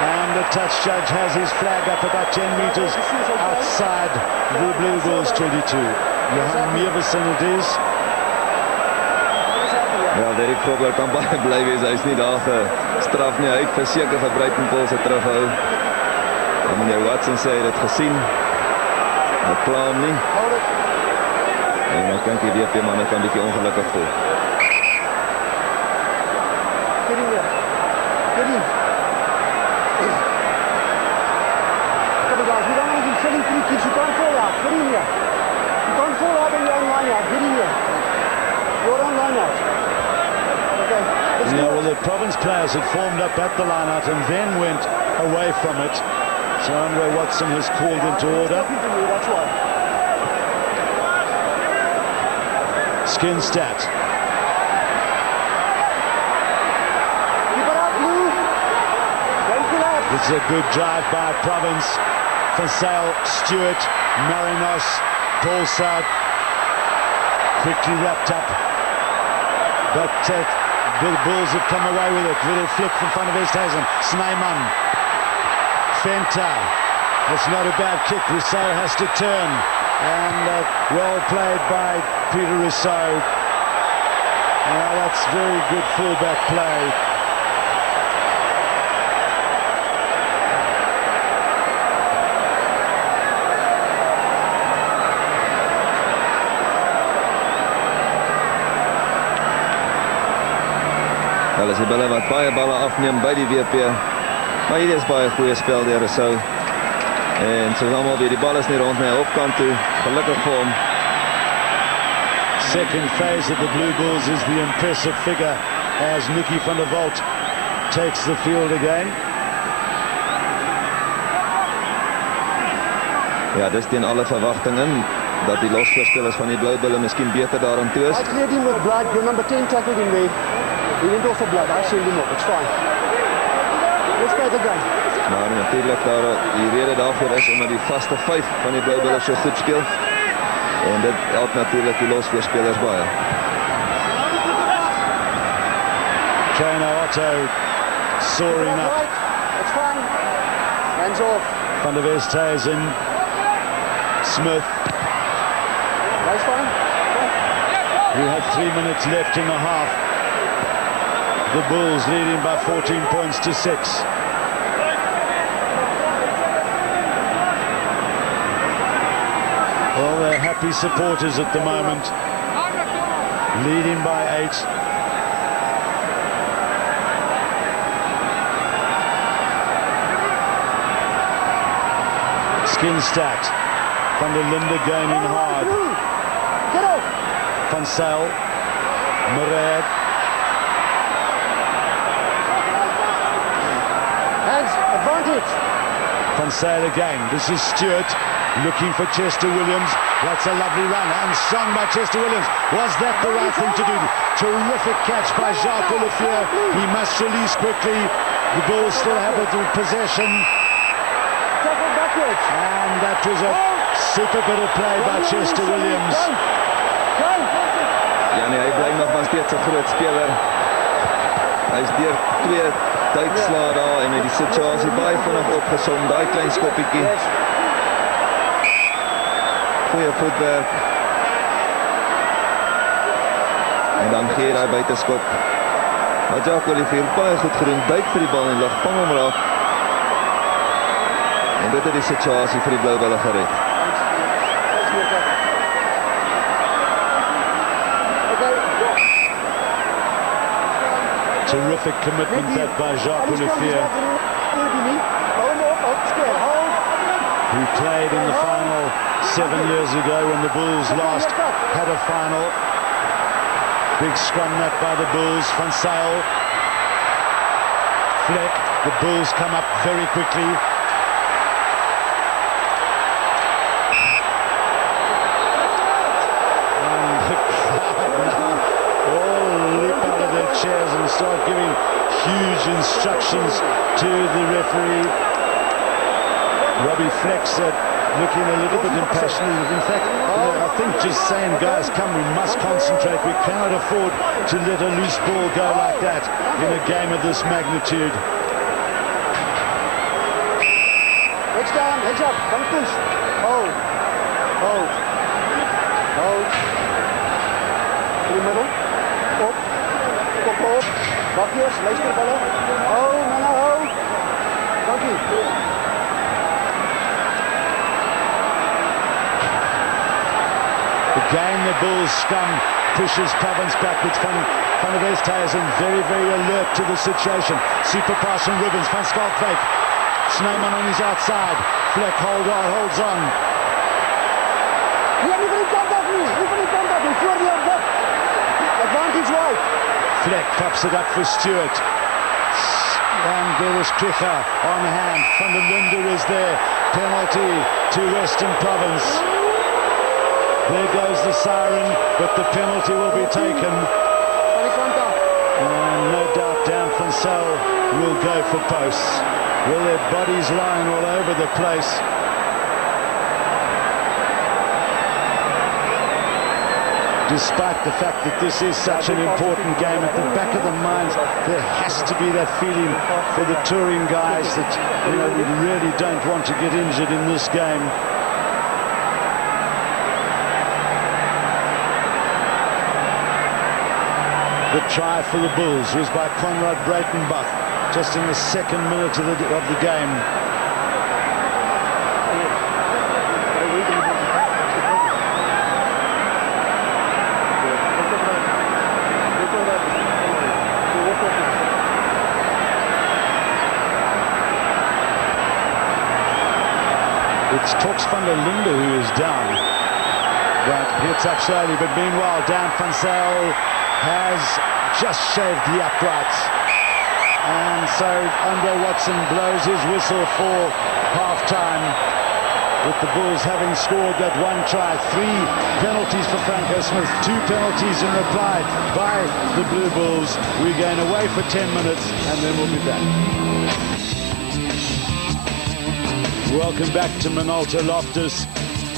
And the touch judge has his flag up about 10 metres outside the Blue Bulls 22. Johan Meversen it is. Ja, Derek Grobler kan baie bly wees. Hy is nie daar gestraf nie. Hy het verseker vir Brayton Pulsar terughou. En meneer Watson sê hy het dit gesien. Hy pla hom nie. En ek dink die WP manne kan bietjie ongelukkig voel. No, well, the Province players had formed up at the line-out and then went away from it. So Andre Watson has called into order. Skinstad. It's a good drive by Province. Van Zyl, Stewart, Marinos, Pulsar. Quickly wrapped up. But the Bulls have come away with it. Little flick from Van der Westhuizen. Snyman. Fenter. That's not a bad kick. Rousseau has to turn. And well played by Peter Rousseau. That's very good fullback play. wat baie balle afneem by die WP. Maar hierdie is baie goeie spel deur Rousseau. En soos almal weet, die bal is nie rond na die opkant toe. Gelukkig vir hom. Second phase of the Blue Bulls is the impressive figure as Nicky van der Walt takes the field again. Ja, dis teen alle verwagtinge dat die losvoorspelers van die Blou Bulle miskien beter daaraan toe is. I cleared him with blood. Your number 10 tackled him there. He went off for blood. I sent him off. It's fine. Let's play the game. Maar natuurlijk die rede daarvoor is omdat die vaste 5 van die Blou Bulle so goed speel. En dit help natuurlijk die losvoorspelers baie. Trainer Otto soaring up. It's fine. Hands off. Van der Westhuizen is in. Smith. That's fine. We have 3 minutes left in the half. The Bulls leading by 14 points to 6. Well, they're happy supporters at the moment. Leading by 8. Skinstad. Van der Linde going in hard. Get off. Van Zyl. Murad. Hands. Advantage. Van Zyl again. This is Stewart looking for Chester Williams. That's a lovely run and strong by Chester Williams. Was that the right thing to do? Terrific catch by Jacques Olivier. He must release quickly. The Bulls still have it in possession. Tackle backwards. And that was a super bit of play by Chester Williams. Ja nee, hy bly nog maar steeds 'n groot speler. Hy is deur 2 duikslae daar en het die situasie baie vinnig opgesom. Daai klein skoppietjie. Goeie voetwerk. En dan gee hy buiteskop. Maar Jacques Olivier baie goed gedoen. Duik vir die bal in die lug, vang hom raak. En dit het die situasie vir die Blou Bulle gered. Terrific commitment that by Jacques Olivier, who played in the final 7 years ago when the Bulls last had a final. Big scrum that by the Bulls. Van Zyl. Fleck. The Bulls come up very quickly. Chairs and start giving huge instructions to the referee. Robbie Fleck said, looking a little bit impassioned. In fact, I think just saying, guys, come, we must concentrate. We cannot afford to let a loose ball go like that in a game of this magnitude. Heads down, heads up, don't push. Hold, hold, hold. In the middle, up. Kop op, bakjes, luisterballen. Oh, nou, dank u. Again, the Bulls scrum pushes Pavans backwards. Van der Westhuizen very, very alert to the situation. Super pass from Ribbons, Van Schalkwyk. Snowman on his outside. Fleck holds on. Hier, niet van die kant af nu. Niet van die kant af. Voor die op dat. Advantage wide. Fleck pops it up for Stewart. And there was Kricher on hand. Van der Linde is there. Penalty to Western Province. There goes the siren, but the penalty will be taken. And no doubt Dan van Zyl will go for posts. Well, their bodies lying all over the place. Despite the fact that this is such an important game, at the back of the minds, there has to be that feeling for the touring guys that, you know, we really don't want to get injured in this game. The try for the Bulls was by Conrad Breitenbach, just in the 2nd minute of the game. It's Torks van der Linde who is down. But hits up slowly. But meanwhile, Dan van Zyl has just shaved the uprights. And so Andre Watson blows his whistle for half-time, with the Bulls having scored that one try. 3 penalties for Franco Smith, 2 penalties in reply by the Blue Bulls. We're going away for 10 minutes and then we'll be back. Welcome back to Minolta Loftus.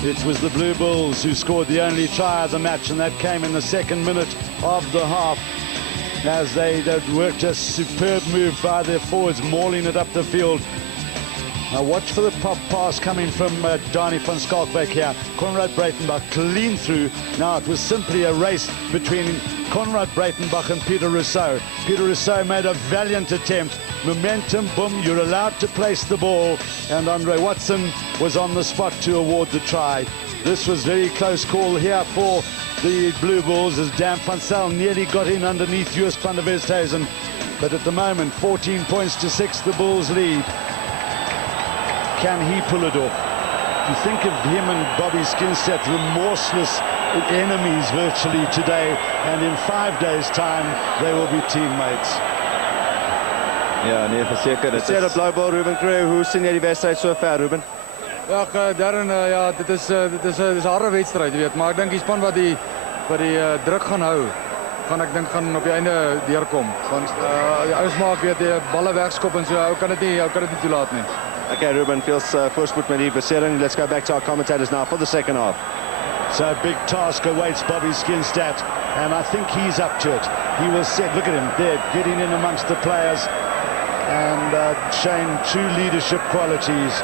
It was the Blue Bulls who scored the only try of the match, and that came in the 2nd minute of the half, as they worked a superb move by their forwards, mauling it up the field. Now watch for the pop pass coming from Dani van Schalkwyk here. Conrad Breitenbach clean through. Now it was simply a race between Conrad Breitenbach and Peter Rousseau. Peter Rousseau made a valiant attempt. Momentum, boom, you're allowed to place the ball. And Andre Watson was on the spot to award the try. This was very close call here for the Blue Bulls, as Dan van Zyl nearly got in underneath Joost van der Westhuizen. But at the moment, 14 points to 6, the Bulls lead. Can he pull it off? You think of him and Bobby Skinstad, remorseless enemies virtually today, and in 5 days' time, they will be teammates. Ja, nee, verseker. Dit is Blue Bull, Ruben Currie. Hoe sien jy die wedstryd so ver, Ruben? Ja, Darren, ja, dit is 'n harde wedstryd, jy weet, maar ek dink die span wat die druk gaan hou, gaan op die einde deurkom. Want die ouens maak weet die balle wegskop en so, ou kan dit nie toelaat nie. Okay, Ruben, feels voorspoed met die besering. Let's go back to our commentators now for the second half. So a big task awaits Bobby Skinstad, and I think he's up to it. He will set, look at him there, getting in amongst the players and showing true leadership qualities.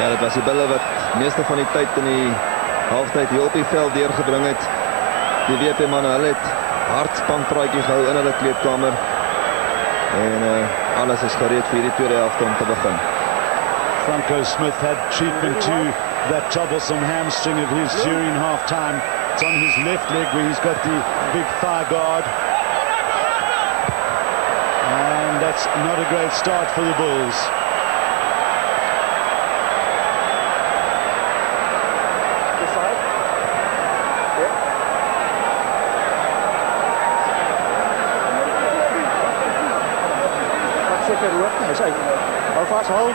Ja, dit was die bulle wat meeste van die tyd in die halftyd hier op die veld deurgebring het. Die WP manne, hulle het hard spanpraatjie gehou in hulle kleedkamer. En alles is gereed vir hierdie tweede helft om te begin. Franco Smith had treatment to that troublesome hamstring of his during half-time. It's on his left leg where he's got the big thigh guard. And that's not a great start for the Bulls. How fast? Hold.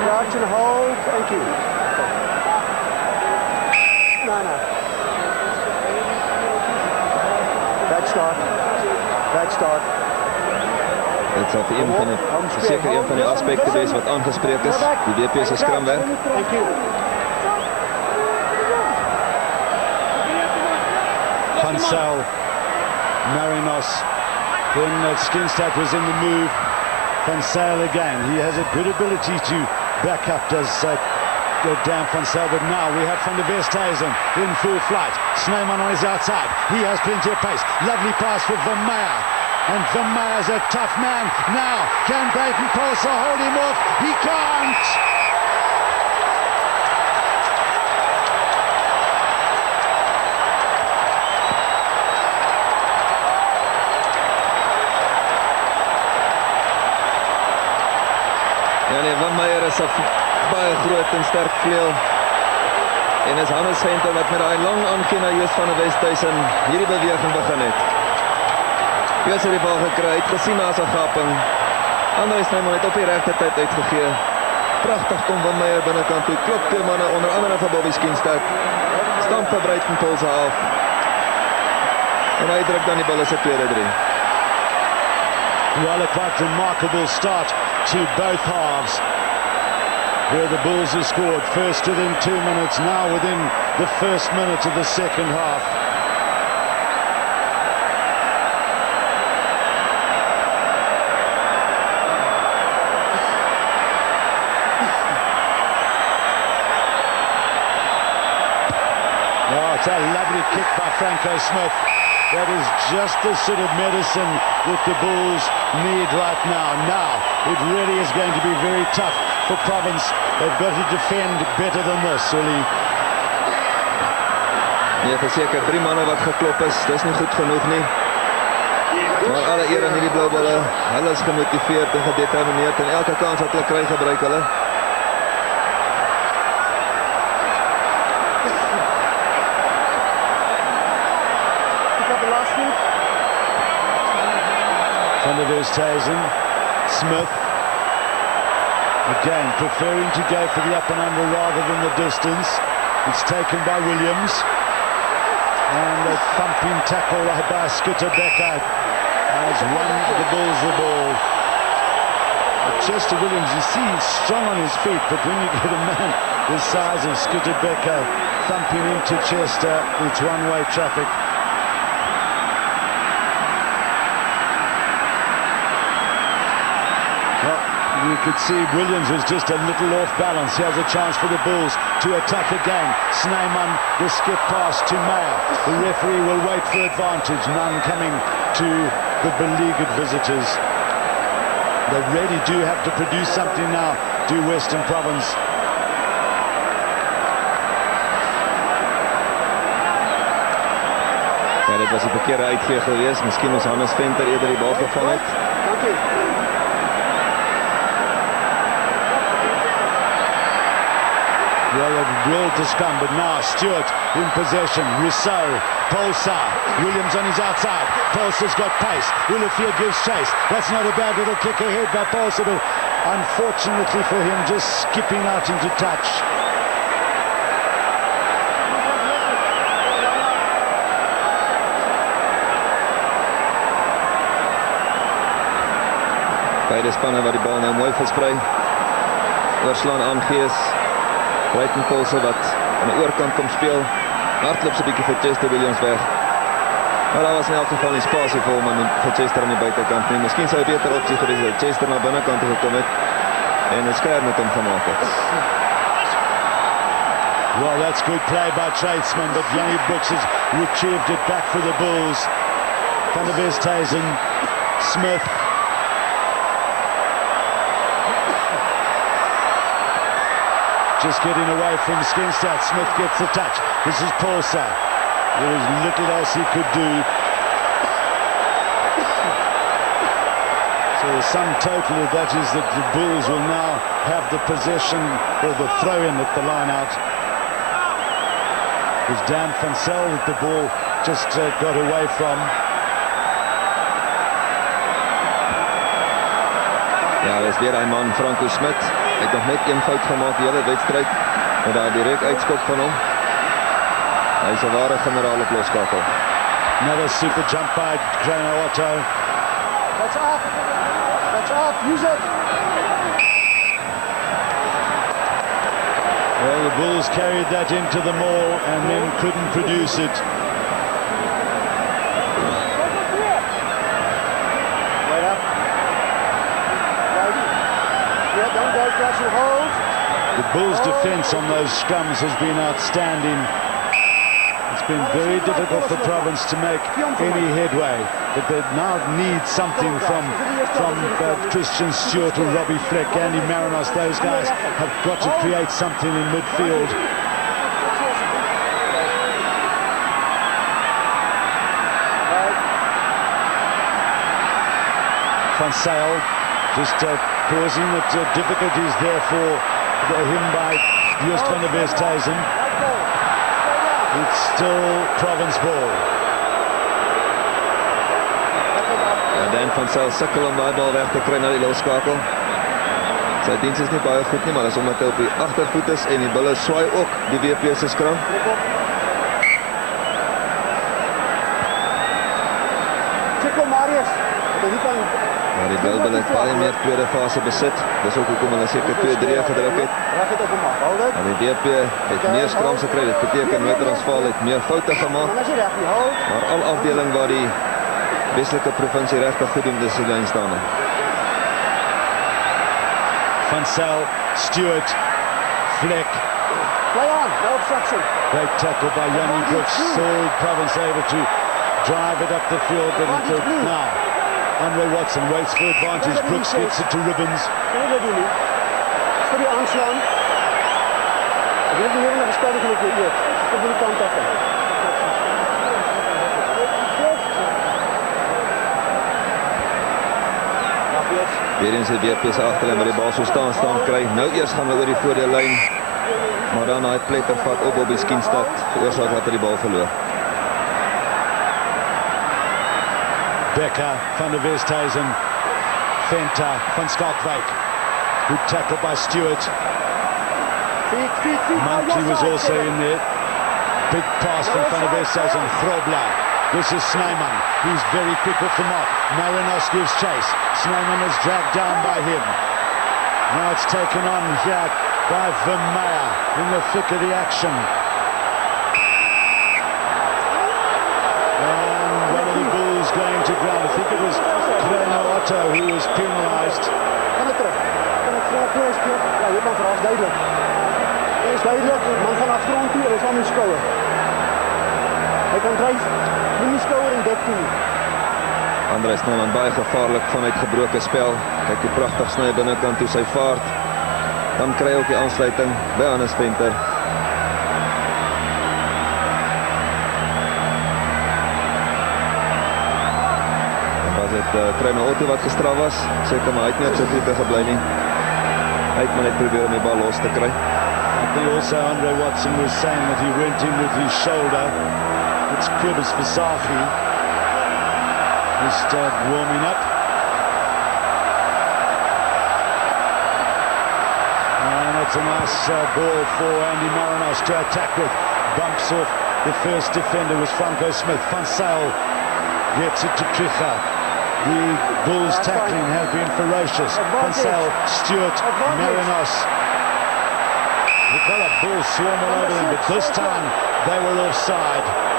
Reaction, hold. Thank you. No. Bad start. Dit sal vir seker een van die aspekte wees wat aangespreek is. Die WP se skramwerk. Thank you. Van Zyl, Marinos. When Skinstad was in the move, Van Zyl again. He has a good ability to back up, does Dan Van Zyl, but now we have Van der Westhuizen in full flight. Snyman on his outside. He has plenty of pace. Lovely pass for Van Meyer. And Van Meyer's a tough man. Now, can Brayton Polsa hold him off? He can't! Ja nee, Van Meyer is 'n baie groot en sterk vleuel. En is Hannes Venter wat met daai lang aangee na Joost van der Westhuizen hierdie beweging begin het. Joost het die bal gekry, het gesien na sy gaping. Andre Snyman het op die regte tyd uitgegee. Pragtig kom Van Meyer binnekant toe, klop 2 manne onder andere van Bobby Skinstad. Stamp vir Brayton Polsa af. En hy druk dan die bal as 'n tweede 3. Well, a quite remarkable start to both halves, where the Bulls have scored first within 2 minutes, now within the first minute of the second half. Oh, it's a lovely kick by Franco Smith. That is just the sort of medicine that the Bulls need right now. Now, it really is going to be very tough for Province. They've got to defend better than this, Sully. Ja, verseker, 3 manne wat geklop is, dis nie goed genoeg nie. Maar alle eer aan hierdie Blou Bulle, hulle is gemotiveerd en gedetermineerd en elke kans wat hulle kry gebruik hulle. Van der Westhuizen, Smith, again preferring to go for the up and under rather than the distance. It's taken by Williams, and a thumping tackle by Skitterbecker has won the Bulls the ball. But Chester Williams, you see, he's strong on his feet, but when you get a man the size of Skitterbecker thumping into Chester, it's one-way traffic. You could see Williams was just a little off balance. He has a chance for the Bulls to attack again. Snyman, the skip pass to Mayer. The referee will wait for advantage. None coming to the beleaguered visitors. They really do have to produce something now, do Western Province. Ja, dit was 'n verkeerde uitgee geweest. Miskien ons Hannes Venter eerder die bal gevang het. Dankie. Well, the will to scum, but now Stewart in possession. Rousseau, Polsa, Williams on his outside. Polsa's got pace. Willifia gives chase. That's not a bad little kick ahead by Polsa, but unfortunately for him, just skipping out into touch. Beide spanne wat die bal nou mooi versprei. Oorslaan aangees. Brighton Polse wat aan die oorkant kom speel. Hardloop so 'n bietjie vir Chester Williams weg. Maar daar was in elk geval nie spasie vir hom vir Chester aan die buitekant nie. Miskien sou 'n beter opsie gewees het Chester na binnekant toe gekom het en 'n skerp met hom gemaak het. Well, that's good play by Tradesman, but Yanni Brooks has retrieved it back for the Bulls. Van der Westhuizen, Smith. Just getting away from Skinstad. Smith gets the touch. This is Polsa. There was little else he could do. So the sum total of that is that the Bulls will now have the possession or the throw-in at the line-out. It was Dan van Sel that the ball just got away from. Ja, dis weer een man, Franco Smit. Hy het nog net een fout gemaak die hele wedstryd met daai direk uitskop van hom. Hy is 'n ware generaal op loskakel. Another super jump by Grano Otto. That's up. That's up. Use it. Well, the Bulls carried that into the maul and then couldn't produce it. The Bulls' defence on those scrums has been outstanding. It's been very difficult for Province to make any headway, but they now need something from Christian Stewart or Robbie Fleck, Andy Marinos. Those guys have got to create something in midfield. Van Sale just causing difficulties there for him by Joost van der Westhuizen. It's still Province ball. Dan van Sel sukkel om daai bal weg te kry na die loskakel. Sy diens is nie baie goed nie, maar as omdat hy op die agtervoet is en die bulle swaai ook die WP se skram. Chico Marius. Maar die Blue Bulle het baie meer tweede fase besit. Dis ook hoekom hulle seker 2-3 gedruk het. En die WP het meer skrams gekry. Dit beteken Noord-Transvaal het meer foute gemaak. Maar al afdeling waar die Westelike provinsie regtig goed doen, dis die lyn staan. Van Sel, Stewart, Fleck. Play on, no obstruction. Great tackle by Yanni Brooks. Still Province able to drive it up the field, but now Andre Watson waits for advantage. Brooks gets it to Ribbons. Voor die aanslaan. Ik wil die hele gespeeld in de weer. Ik wil die kant af. Weer eens die WP se agterlyn waar die bal so staan kry. Nou eers gaan hulle oor die voordeellyn. Maar dan daai pletter vat op Bobby Skinstad, veroorsaak dat hy die bal verloor. Becker van der Westhuizen, Venter van Skalkwyk. Good tackle by Stewart. Monkey was also in there. Big pass from Van der Westhuizen, Grobler. This is Snyman. He's very quick off the mark. Marinos gives chase. Snyman is dragged down by him. Now it's taken on here by Vermeer in the thick of the action. And one of the Bulls going to ground. I think it was Greno Otto who was penalised. Kan het terug? Kan het graag speel? Ja, dit man verhaal is duidelijk. Het is duidelijk, man van afgrond toe, hij is aan die schouder. Hij kan drijven, in die schouder en dek toe. André Snyman baie gevaarlik vanuit gebroke spel. Kyk hoe pragtig sny binnekant toe sy vaart. Dan kry hy ook die aansluiting by Hannes Venter. En was dit Treine Otto wat gestraf was? Seker maar hy het nie op sy voete gebly nie. Hy het maar net probeer om die bal los te kry. I think also Andre Watson was saying that he went in with his shoulder. It's Kobus Visagie. Just warming up. And it's a nice ball for Andy Marinos to attack with. Bumps off the first defender was Franco Smith. Van Zyl gets it to Kricha. The Bulls tackling has been ferocious. Van Zyl, Stewart, Marinos. The colour Bulls swarm all over them, but this time they were offside.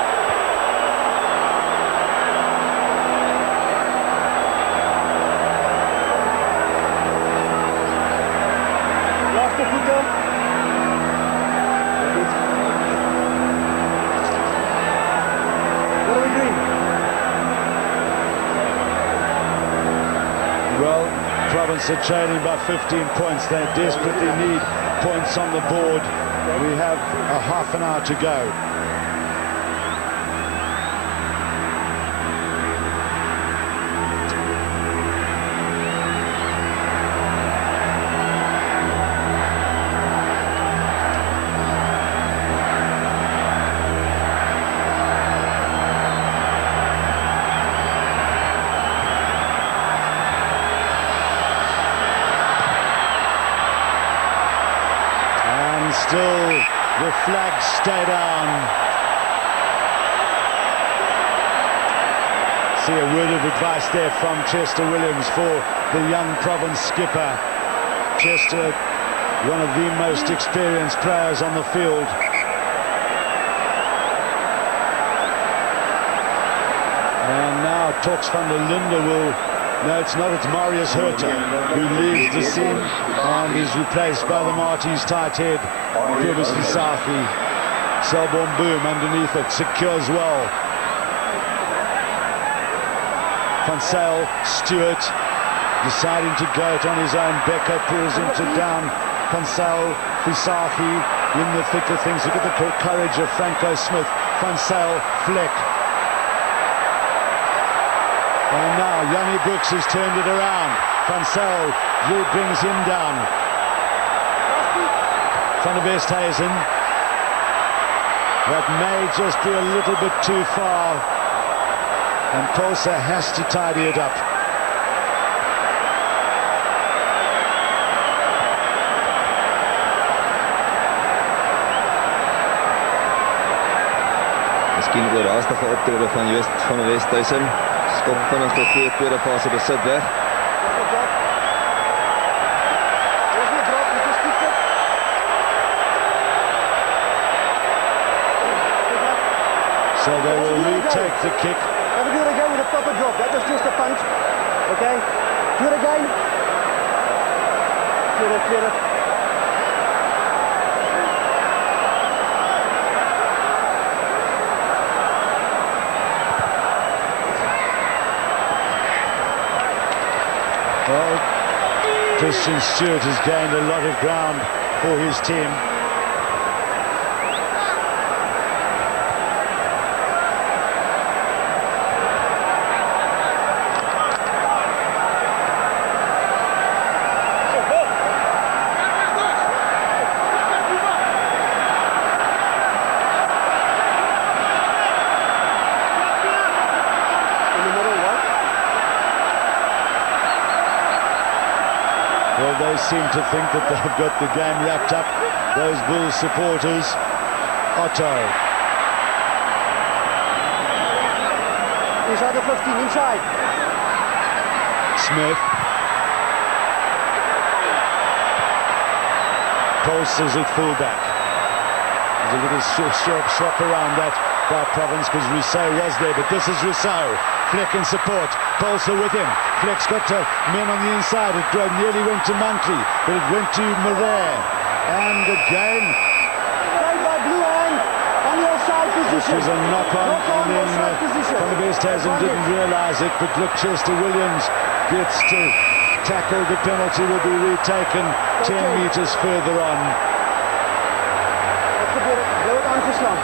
Well, Province are trailing by 15 points. They desperately need points on the board. We have a half an hour to go. Still, the flags stay down. See a word of advice there from Chester Williams for the young Province skipper. Chester, one of the most experienced players on the field. And now Torx van der Linde will... No, it's not. It's Marius Herter who leaves the scene and is replaced by the Marty's tight head, Kobus Visagie. Selborn Boom underneath it, secures well. Van Zyl, Stewart, deciding to go it on his own. Becker pulls him to down. Van Zyl, Visagie in the thick of things. Look at the courage of Franco Smith. Van Zyl, Fleck. And now Yanni Brooks has turned it around. Van Zyl brings him down. Van der Westhuizen. That may just be a little bit too far. And Tulsa has to tidy it up. Miskien oor haastige optrede van Joost van der Westhuizen. Skop vinnig tot voor tweede fase besit weg. So they will retake the kick. Have a do it again with a proper drop. That was just a punch. Okay? Do it again. Clear it. Well, Christian Stewart has gained a lot of ground for his team. Well, they seem to think that they've got the game wrapped up, those Bulls supporters. Otto. Inside the 15, inside. Smith. Pulses at fullback. There's a little short swap around that by Province because Rousseau was there, but this is Rousseau. Fleck in support. Pulser with him. Fleck's got men on the inside. It nearly went to Monkley, but it went to Murray. And again, Played by Blue Hand on the offside position. it was a knock-on, and then Van der Westhuizen didn't realise it, but look, Chester Williams gets to tackle. The penalty will be retaken 10 metres further on. Wat gebeurt er? Hij wordt aangeslaan.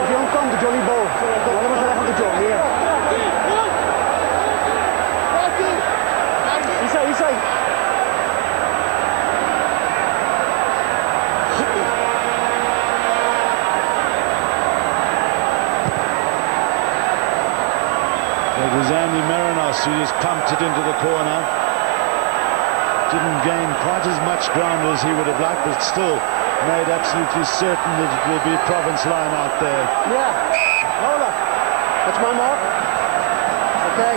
Of hij ontkomt, de Johnny Ball. Allemaal terecht op de John, hier. Inside. It was Andy Marinos who just pumped it into the corner. Didn't gain quite as much ground as he would have liked, but still made absolutely certain that it will be Province line out there. Yeah. Hold up. That's my mark. Okay.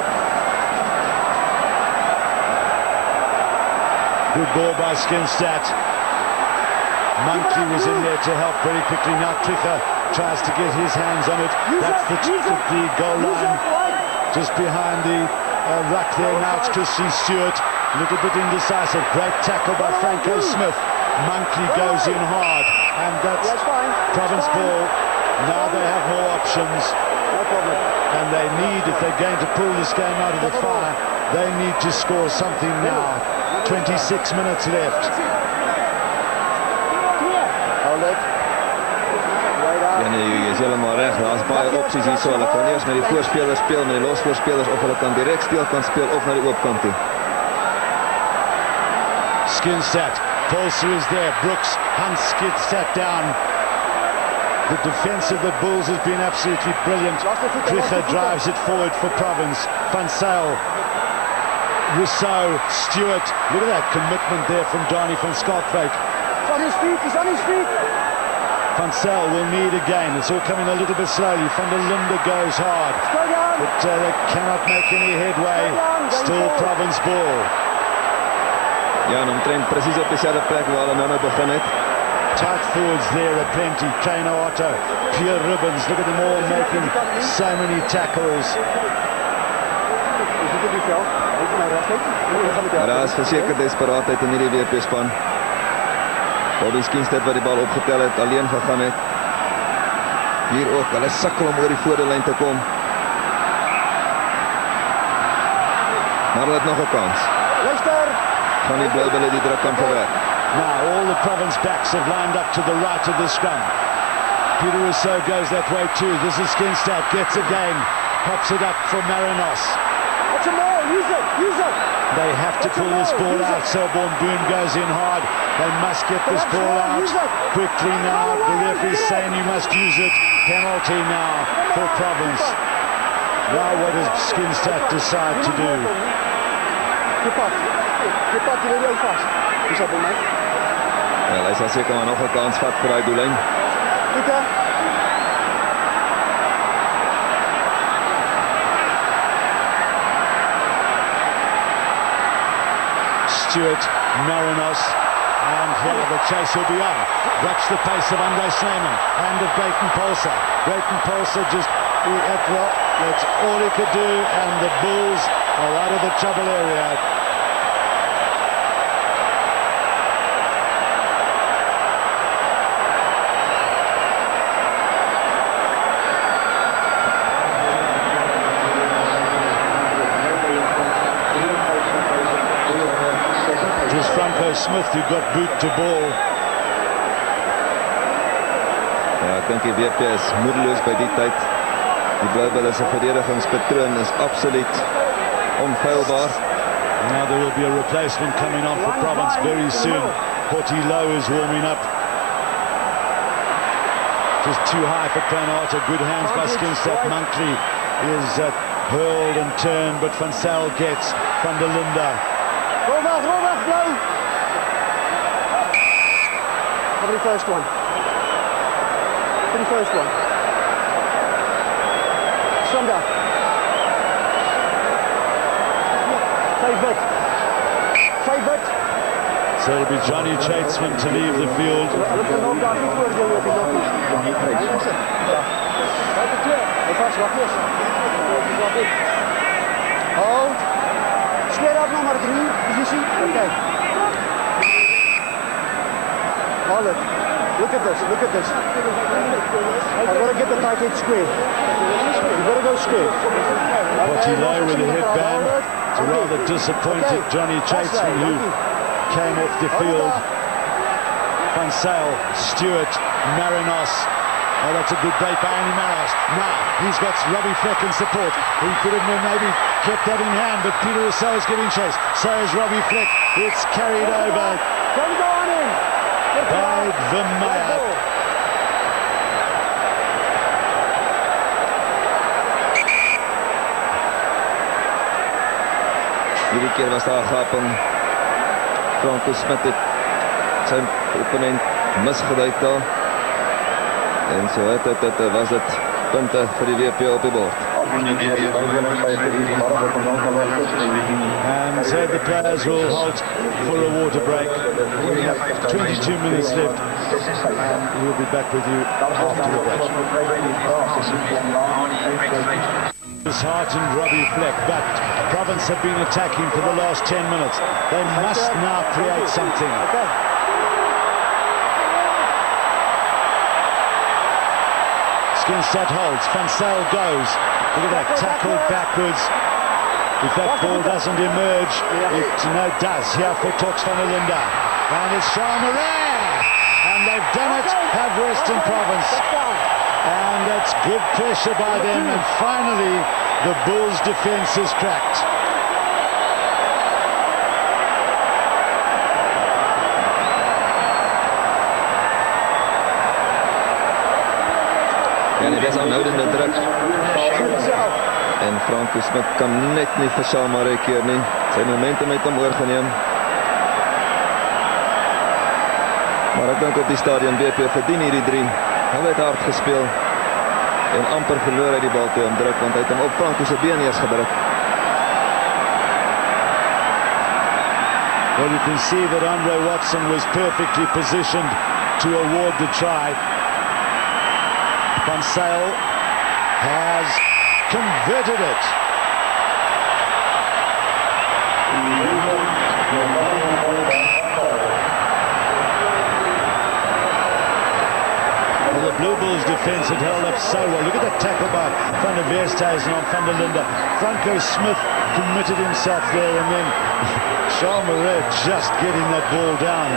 Good ball by Skinstad. Monkley was in there to help very quickly. Now Clicker tries to get his hands on it. That's the goal line just behind the ruck there. Now it's Christian Stewart. A little bit indecisive. Great tackle by Franco Smith. Monkley goes in hard, and that's Province ball. Now they have more options, and they need, if they're going to pull this game out of the fire, they need to score something now. 26 minutes left. Hold it. Ja nee, jy is helemaal reg. Daar's baie opsies hier so. Hulle kan eers met die voorspelers speel, met die losvoorspelers, of hulle kan direk steel kan speel of na die oopkant toe. Skinstad, Pulser is there, Brooks, Hans gets that down. The defence of the Bulls has been absolutely brilliant. Kricher drives it forward for Province. Van Zyl, Rousseau, Stewart. Look at that commitment there from Donny van Schalkwyk. He's on his feet. Van Zyl will need again. It's all coming a little bit slowly. Van der Linde goes hard, but they cannot make any headway. Still Province ball. Ja, en omtrent precies op dezelfde plek waar hulle nou begin het. Tight forwards there are plenty. Trainer Otto, pure ribbons. Look at them all making so many tackles. Maar daar is verseker desperaatheid in hierdie WP-span. Bobby Skinstad wat die bal opgetel het, alleen gegaan het. Hier ook, hulle sukkel om oor die voordelyn te kom. Maar hulle het nog 'n kans. Gaan die Bloubulle die druk kan verwerk. Now all the Province backs have lined up to the right of the scrum. Peter Rousseau goes that way too. This is Skinstad, gets again, pops it up for Marinos. What's a more? Use it. They have to pull this ball out. Selborne Boone goes in hard. They must get this ball out quickly now. The referee's saying you must use it. Penalty now for Province. Now what does Skinstad decide to do? Je pakt die weer vast. Is dat bij mij? Ja, hy sal seker maar nog 'n kans vat vir daai doellyn. Pieter. Stewart, Marinos, and here the chase will be on. Watch the pace of Andre Snyman and of Brayton Pulser. Brayton Pulser just, that's all he could do, and the Bulls are out of the trouble area. Smith who got boot to ball. Ja, ek dink die WP is moedeloos by die tyd. Die Bloubulle se verdedigingspatroon is absoluut onfeilbaar. Now there will be a replacement coming on for Province very soon. Portillo is warming up. Just too high for Planata. Good hands by Skinstad. Monkley is hurled and turned, but Van Zyl gets Van der Linde. Go back, Blauw. the first one. To the first one. Sonda. Favorite. So it'll be Johnny Chatesman to leave the field. Hold. Square up number 3, position. Okay. Hold it. Look at this. I've got to get the tight head square. You've got to go square. Potty low with a headband. It's a rather disappointed Johnny Chatesman who came off the field. Van Sale, Stewart, Marinos. Oh, that's a good break by Andy Marinos. Now, he's got Robbie Fleck in support. He could have maybe kept that in hand, but Peter Rousseau is giving chase. So is Robbie Fleck. It's carried over by Vermeer. Hierdie keer was daar 'n gaping. Franco Smit het sy opponent misgeduik daar. En so was dit punte vir die WP op die bord. And so the players will halt for a water break. We have 22 minutes left. We'll be back with you after the break. Disheartened Robbie Fleck, but Province have been attacking for the last 10 minutes. They must now create something. Skinstad holds, Van Sale goes. Look at that, tackled backwards. If that ball doesn't emerge, it does here for Torks van der Linde. And it's Charmeray! And they've done it, have Western Province. And that's good pressure by them, and finally the Bulls' defence is cracked. En dit is aanhoudende druk. En Franco Smit kan net nie vir Charmeray keer nie. Sy momentum het hom oorgeneem. Maar ek dink op die stadion WP verdien hierdie 3. Hulle het hard gespeel en amper verloor hy die bal toe om druk, want hy het hom op Franco se been eers gedruk. Well, you can see that Andre Watson was perfectly positioned to award the try. Van Sale has converted it. Well, the Blue Bulls defence had held up so well. Look at that tackle by Van der Weersthuizen on Van der Linde. Franco Smith committed himself there, and then Charmeray just getting that ball down.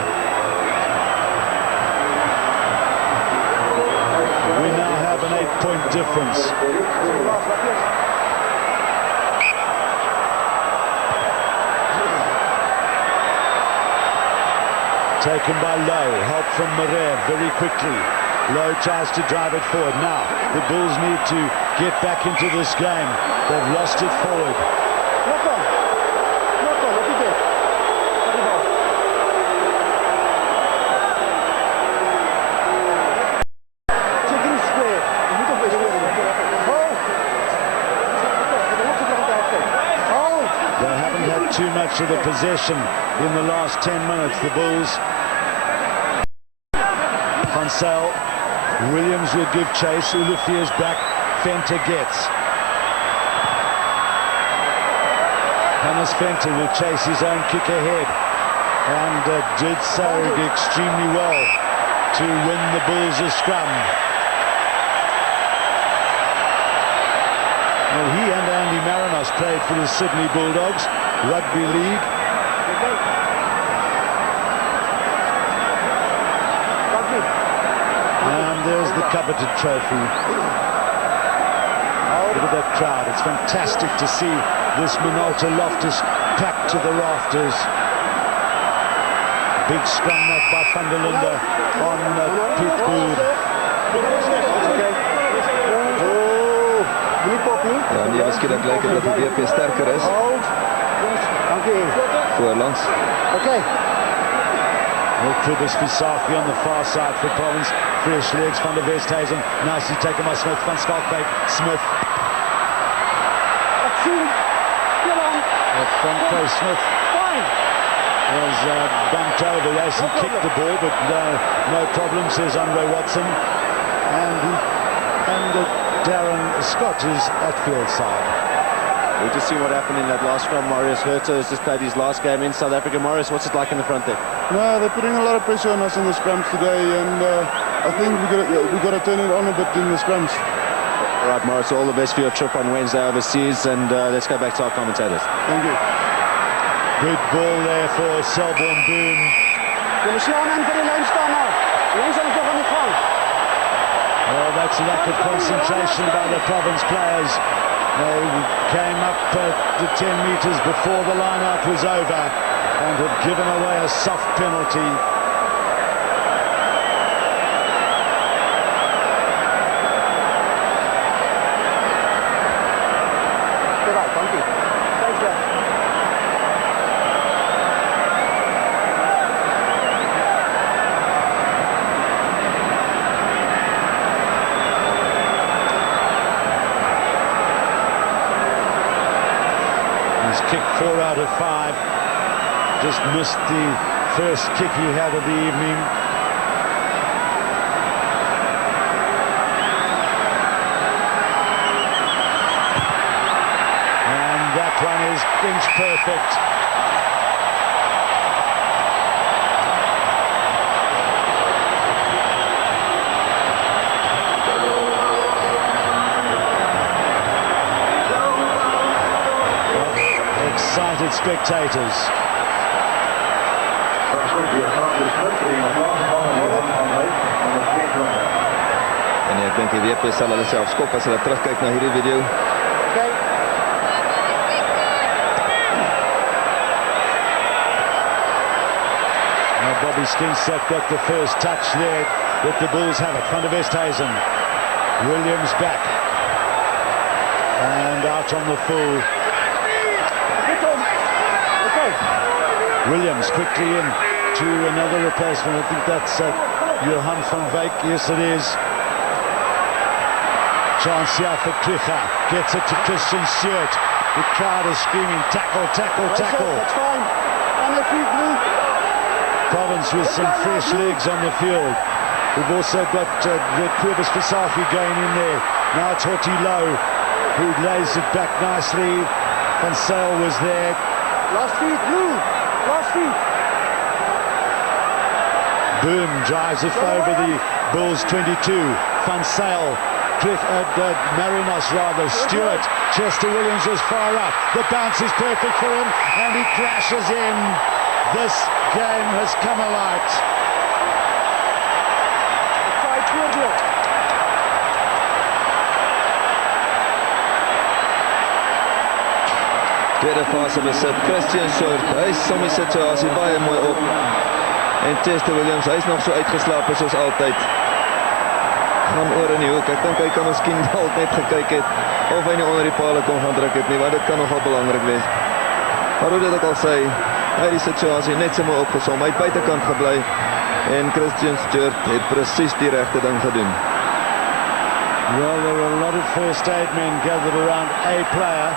We now have an 8-point difference. Taken by Lowe, help from Marais very quickly. Lowe tries to drive it forward. Now, the Bulls need to get back into this game. They've lost it forward. They haven't had too much of the possession in the last 10 minutes, the Bulls. Van Sale, Williams will give chase. Olivier's back, Venter gets. Hannes Venter will chase his own kick ahead, and did so extremely well to win the Bulls a scrum. Well, he and Andy Marinos played for the Sydney Bulldogs Rugby League. And there's the coveted trophy. Look at that crowd. It's fantastic to see this Minolta Loftus packed to the rafters. Big scrum that by Van der Linde on Piet Boer. Ja, nee, miskien dat lyk dat die WP sterker is. Dankie. Voorlangs. Okay. Kobus Visagie on the far side for Province. Fresh legs van der Westhuizen. Nicely taken by Smith. Van Skalkwyk. Smith. Franco Smith was bumped over. He actually kicked the ball, but no problem, says Andre Watson. And Darren Scott is at field side. We just see what happened in that last scrum. Marius Herter has just played his last game in South Africa. Marius, what's it like in the front there? No, they're putting a lot of pressure on us in the scrums today, and I think we got to turn it on a bit in the scrums. All right, Morris, all the best for your trip on Wednesday overseas, and let's go back to our commentators. Thank you. Good ball there for Selborne Boom. Well, that's lack of concentration by the Province players. They came up the 10 metres before the line-out was over and had given away a soft penalty. Kicked 4 out of 5. Just missed the first kick he had of the evening. And that one is inch perfect. Excited spectators. En ek dink die WP sal hulle self skop as hulle terugkyk na hierdie video. Okay. Now Bobby Skinstad got the first touch there. Let the Bulls have it. Van der Westhuizen. Williams back. And out on the full. Williams quickly in to another replacement. I think that's Johan van Wyk. Yes, it is. Chance here for Kricha. Gets it to Christian Stewart. The crowd is screaming, tackle, tackle, tackle. That's fine. On the feet, Blue. Province with some fresh legs on the field. We've also got Kobus Visagie going in there. Now it's Horty Low, who lays it back nicely. Van Sale was there. Last feet, Blue. Last feet. Boom drives it over the Bulls 22. Van Sale, Marinos rather, Stewart, Chester Williams was far up. The bounce is perfect for him and he crashes in. This game has come alight. Tweede fase besit Christian Stewart. Hy som die situasie baie mooi op. En Chester Williams, hy's nog so uitgeslaap soos altyd. Gaan oor in die hoek. Ek dink hy kan miskien dalk net gekyk het of hy nie onder die pale kon gaan druk het nie, want dit kan nogal belangrik wees. Maar hoe dit ook al sê, hy het die situasie net so mooi opgesom. Hy het buitekant gebly en Christian Stewart het presies die regte ding gedoen. Well, there were a lot of first aid men gathered around a player.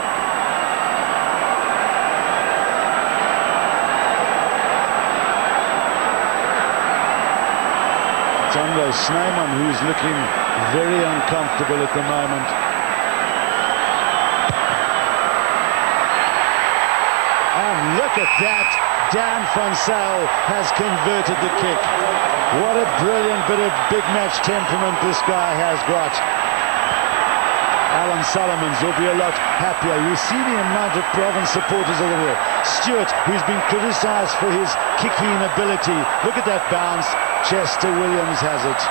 It's Andre Snyman who's looking very uncomfortable at the moment. And look at that, Dan van Sale has converted the kick. What a brilliant bit of big match temperament this guy has got. Alan Solomons will be a lot happier. You see the amount of Province supporters over there. Stewart, who's been criticised for his kicking ability. Look at that bounce. Chester Williams has it.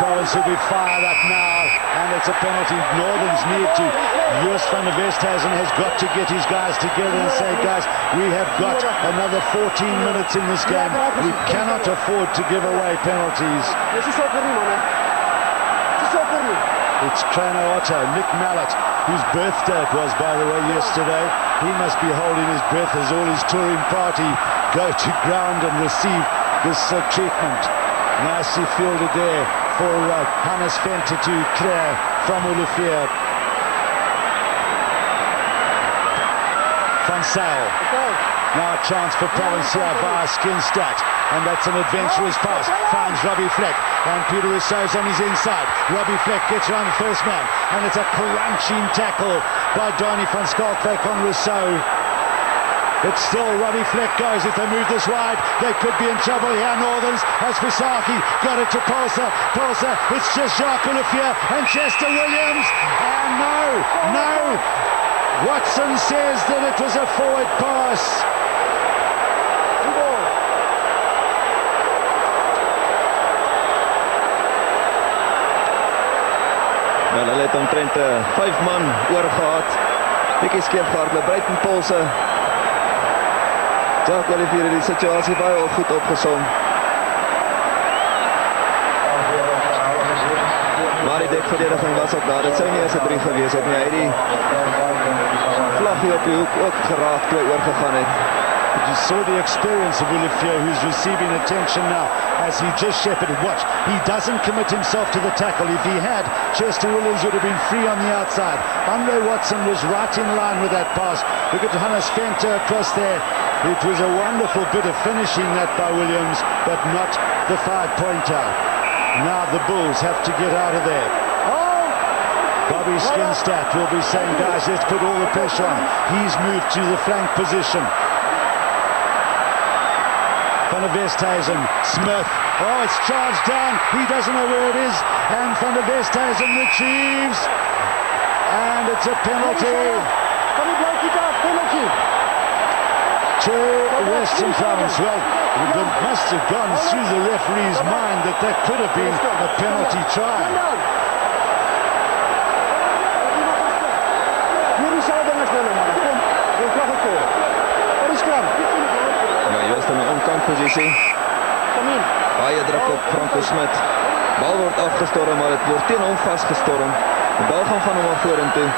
Province will be fired up now, and it's a penalty. Northern's need to. Joost van der Westhuizen has got to get his guys together and say, guys, we have got another 14 minutes in this game. We cannot afford to give away penalties. It's Krano Otto, Nick Mallett. whose birthday it was, by the way, yesterday. He must be holding his breath as all his touring party go to ground and receive this treatment. Nicely fielded there for Hannes Venter to clear from Olivia. Van Zyl. Now a chance for Provincia via Skinstad, and that's an adventurous pass. Finds Robbie Fleck, and Peter Rousseau's on his inside. Robbie Fleck gets around the first man, and it's a crunching tackle by Donny van Schalkwyk on Rousseau. But still, Robbie Fleck goes. If they move this wide, they could be in trouble here. Northerns has Visaki, got it to Pulsar. Pulsar, it's just Jacques Olivier and Chester Williams. And no. Watson says that it was a forward pass. Wel, hulle het omtrent 5 man oorgehad. Bietjie skeef gehardloop, Breiten Pulsar. Jacques Olivier het die situasie baie goed opgesom. Maar die dekverdediging was ook daar. Dit sou nie eens 'n 3 gewees het nie. Hy het die vlaggie op die hoek ook geraak toe hy oorgegaan het. But you saw the experience of Olivier, who's receiving attention now as he just shepherded. Watch, he doesn't commit himself to the tackle. If he had, Chester Williams would have been free on the outside. Andre Watson was right in line with that pass. Look at Hannes Venter across there. It was a wonderful bit of finishing that by Williams, but not the 5-pointer. Now the Bulls have to get out of there. Bobby Skinstad will be saying, guys, let's put all the pressure on. He's moved to the flank position. Van der Westhuizen, Smith. Oh, it's charged down. He doesn't know where it is. And Van der Westhuizen retrieves. And it's a penalty. To Western Province. Well, it must have gone through the referee's mind that that could have been a penalty try. Ja, juist in 'n onkantposisie. Baie druk op Franco Smit. Bal word afgestorm, maar dit word teen hom vasgestorm. Die bal gaan van hom af vorentoe.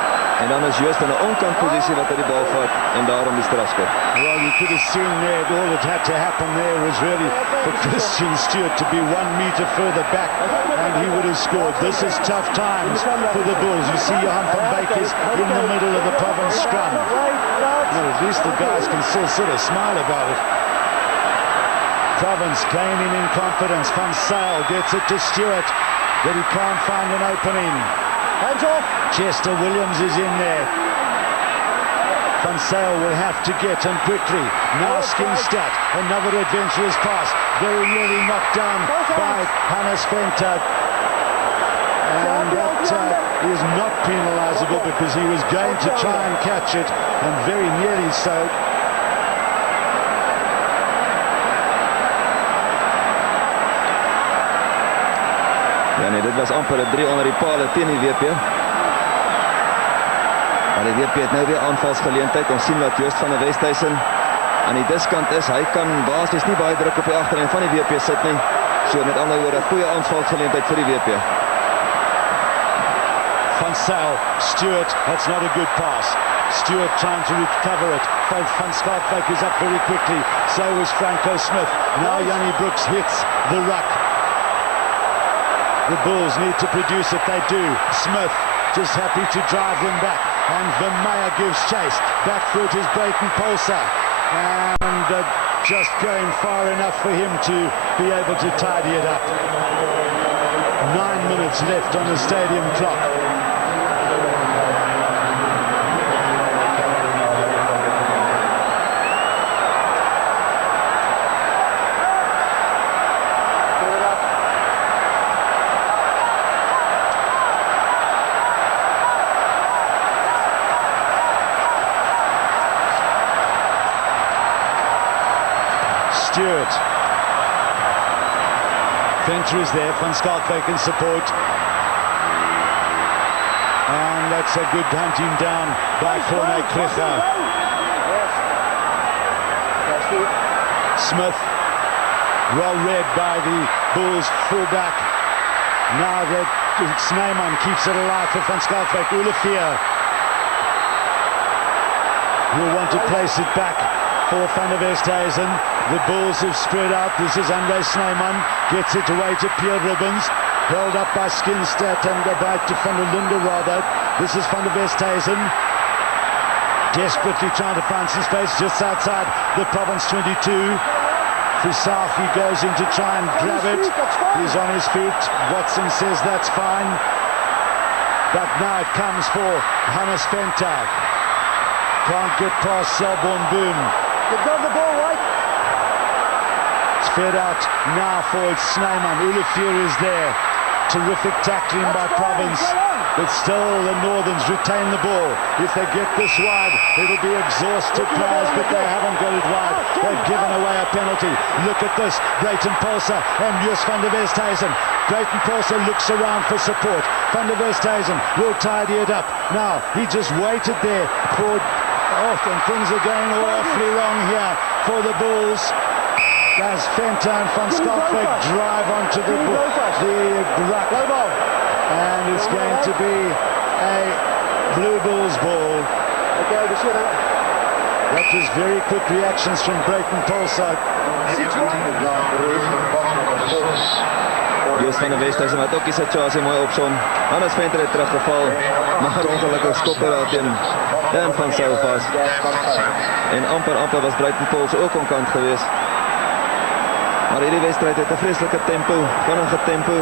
En dan is juist in 'n onkantposisie wat hy die bal vat en daarom die strafskop. Well, you could have seen there all that had to happen there was really for Christian Stewart to be 1 meter further back and he would have scored. This is tough times for the Bulls. You see Johan van Beek is in the middle of the Province scrum. Well, at least the guys can still sort of smile about it. Province gaining in confidence. Van Zyl gets it to Stewart, but he can't find an opening. Hands off. Chester Williams is in there. Van Zyl will have to get him quickly. Now Skinstad, another adventurous pass. Very nearly knocked down by Hannes Venter. And that is not penalisable because he was going to try and catch it, and very nearly so. Ja nee, dit was amper 'n 3 onder die paal teen die WP. Maar die WP het nou weer aanvalsgeleentheid. Ons sien wat Joost van der Westhuizen aan die diskant is. Hy kan basies nie baie druk op die agterlyn van die WP sit nie. So met ander woorde, 'n goeie aanvalsgeleentheid vir die WP. Van Zyl, Stewart, that's not a good pass. Stewart trying to recover it. Van Schalkwyk is up very quickly. So was Franco Smith. Now Yanni Brooks hits the ruck. The Bulls need to produce it, they do. Smith just happy to drive them back. And Vermeer gives chase. Back foot is Breiten Pulsar. And just going far enough for him to be able to tidy it up. 9 minutes left on the stadium clock. Stewart. Venter is there, Van Schalkwyk in support. And that's a good hunting down by Currie. Smith, well read by the Bulls fullback. Now that Snyman keeps it alive for Van Schalkwyk. Olivier He'll want to place it back for Van der Westhuizen. The Bulls have spread out. This is Andre Snyman. Gets it away to Pierre Ribbons. Held up by Skinstad and back to Van der Linde rather. This is Van der Westhuizen. Desperately trying to find some space just outside the Province 22. Fusaf, he goes in to try and grab it. He's on his feet. Watson says that's fine. But now it comes for Hannes Venter. Can't get past Selborne Boom. They've got the ball right. It's fed out now for Snyman. Olivier is there. Terrific tackling by Province. But still the Northerns retain the ball. If they get this wide, it'll be exhausted players, but they haven't got it wide. They've given away a penalty. Look at this. Brayton Pulser and Jus van der Westhuizen. Brayton Pulser looks around for support. Van der Westhuizen will tidy it up. Now, he just waited there for... and things are going awfully wrong here for the Bulls. As Venter and Van Schalkwyk drive onto the ruck. And it's going to be a Blue Bulls ball. That was very quick reactions from Brayton Pulser. Jus van der Westhuizen wat ook die situasie mooi opsom. Hannes Venter het teruggeval, maar ongelukkig skop daar teen Dan van Sail vas. En amper was Brayton Pulser ook onkant geweest. Maar hierdie wedstryd het 'n vreeslike tempo, vinnige tempo.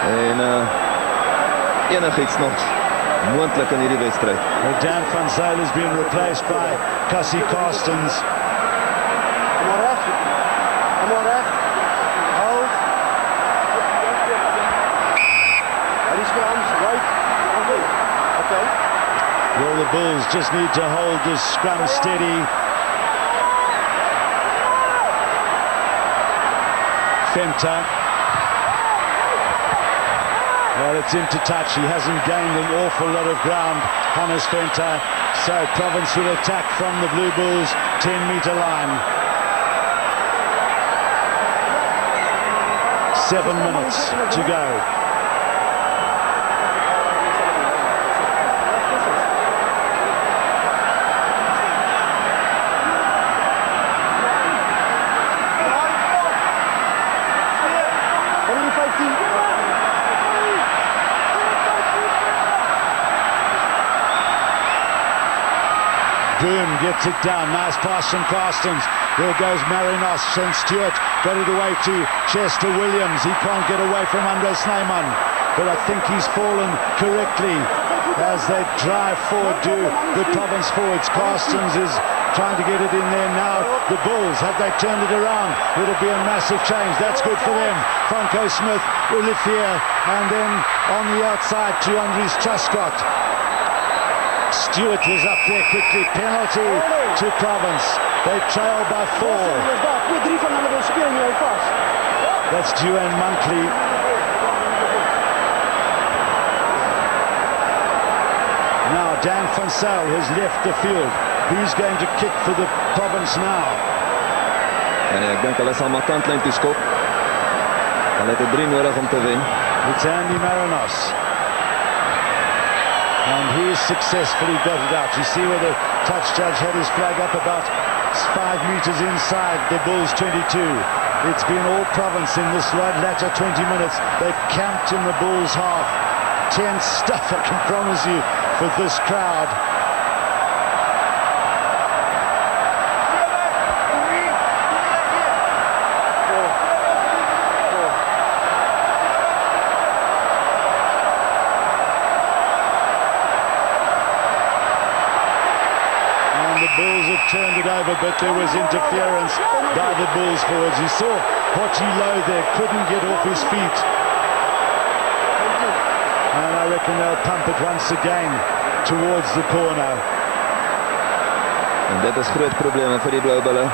En enigiets nog moontlik in hierdie wedstryd. Dan van Sail has been replaced by Cassie Carstens. Well, the Bulls just need to hold this scrum steady. Venter. Well, it's into touch. He hasn't gained an awful lot of ground, Hannes Venter. So Province will attack from the Blue Bulls 10-meter line. 7 minutes to go. Boom gets it down. Nice pass from Carstens. There goes Marinos. And Stewart got it away to Chester Williams. He can't get away from Andre Snyman. But I think he's fallen correctly as they drive forward to the Province forwards. Carstens is trying to get it in there now. The Bulls, have they turned it around? It'll be a massive change. That's good for them. Franco Smith, Olivier, and then on the outside to Andries Truscott. Stewart is up there quickly. Penalty to Province. They trail by 4. That's Duane Monkley. Now Dan van Sail has left the field. He's going to kick for the Province now. En ek dink hulle sal maar kantlyn toe skop. Hulle het 'n 3 nodig om te wen. It's Andy Marinos. And he's successfully got it out. You see where the touch judge had his flag up about 5 meters inside the Bulls 22. It's been all Province in this latter 20 minutes. They've camped in the Bulls half. Tense stuff, I can promise you, for this crowd. Turned it over, but there was interference by the Bulls forwards. You saw Pochi Low there, couldn't get off his feet. And I reckon they'll pump it once again towards the corner. En dit is groot probleme vir die Blou Bulle.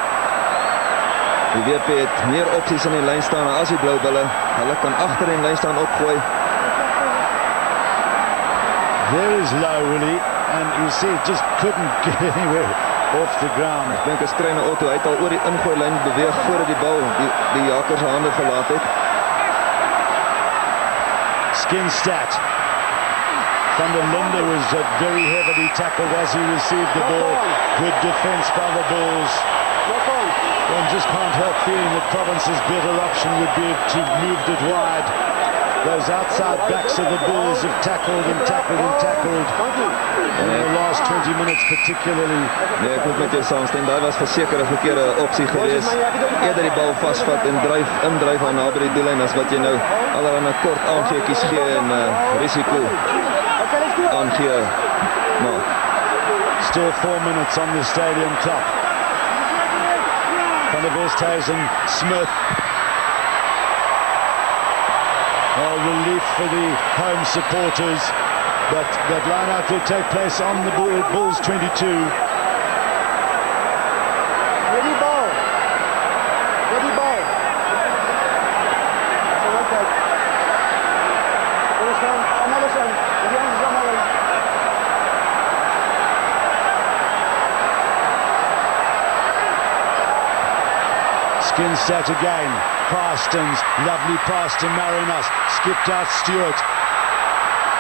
Die WP het meer opsies in die lyn staan as die Blou Bulle. Hulle kan agter in lyn staan opgooi. There is Low, Willie, and you see it just couldn't get anywhere off the ground. Ek dink as Kreine Otto, hy het al oor die ingooi lyn beweeg voordat die bal die Jakers se hande verlaat het. Skinstad. Van der Linde was very heavily tackled as he received the ball. Good defence by the Bulls. One just can't help feeling that Province's better option would be to move it wide. Those outside backs of the Bulls have tackled and tackled and tackled in the last 20 minutes particularly. Nee, ek moet met jou saamstem. Daar was verseker 'n verkeerde opsie geweest. Eerder die bal vasvat en indryf aan naby die doellyn as wat jy nou allerhande kort aangeetjies gee en risiko aangee. Nou, Still 4 minutes on the stadium clock. Van der Westhuizen, Smith. Well, relief for the home supporters, but that line-out will take place on the Bulls 22. Ready ball. Ready ball. So okay. This one, another one. The other one. Skinstad again. Carstens, lovely pass to Marinos. Skipped out Stewart.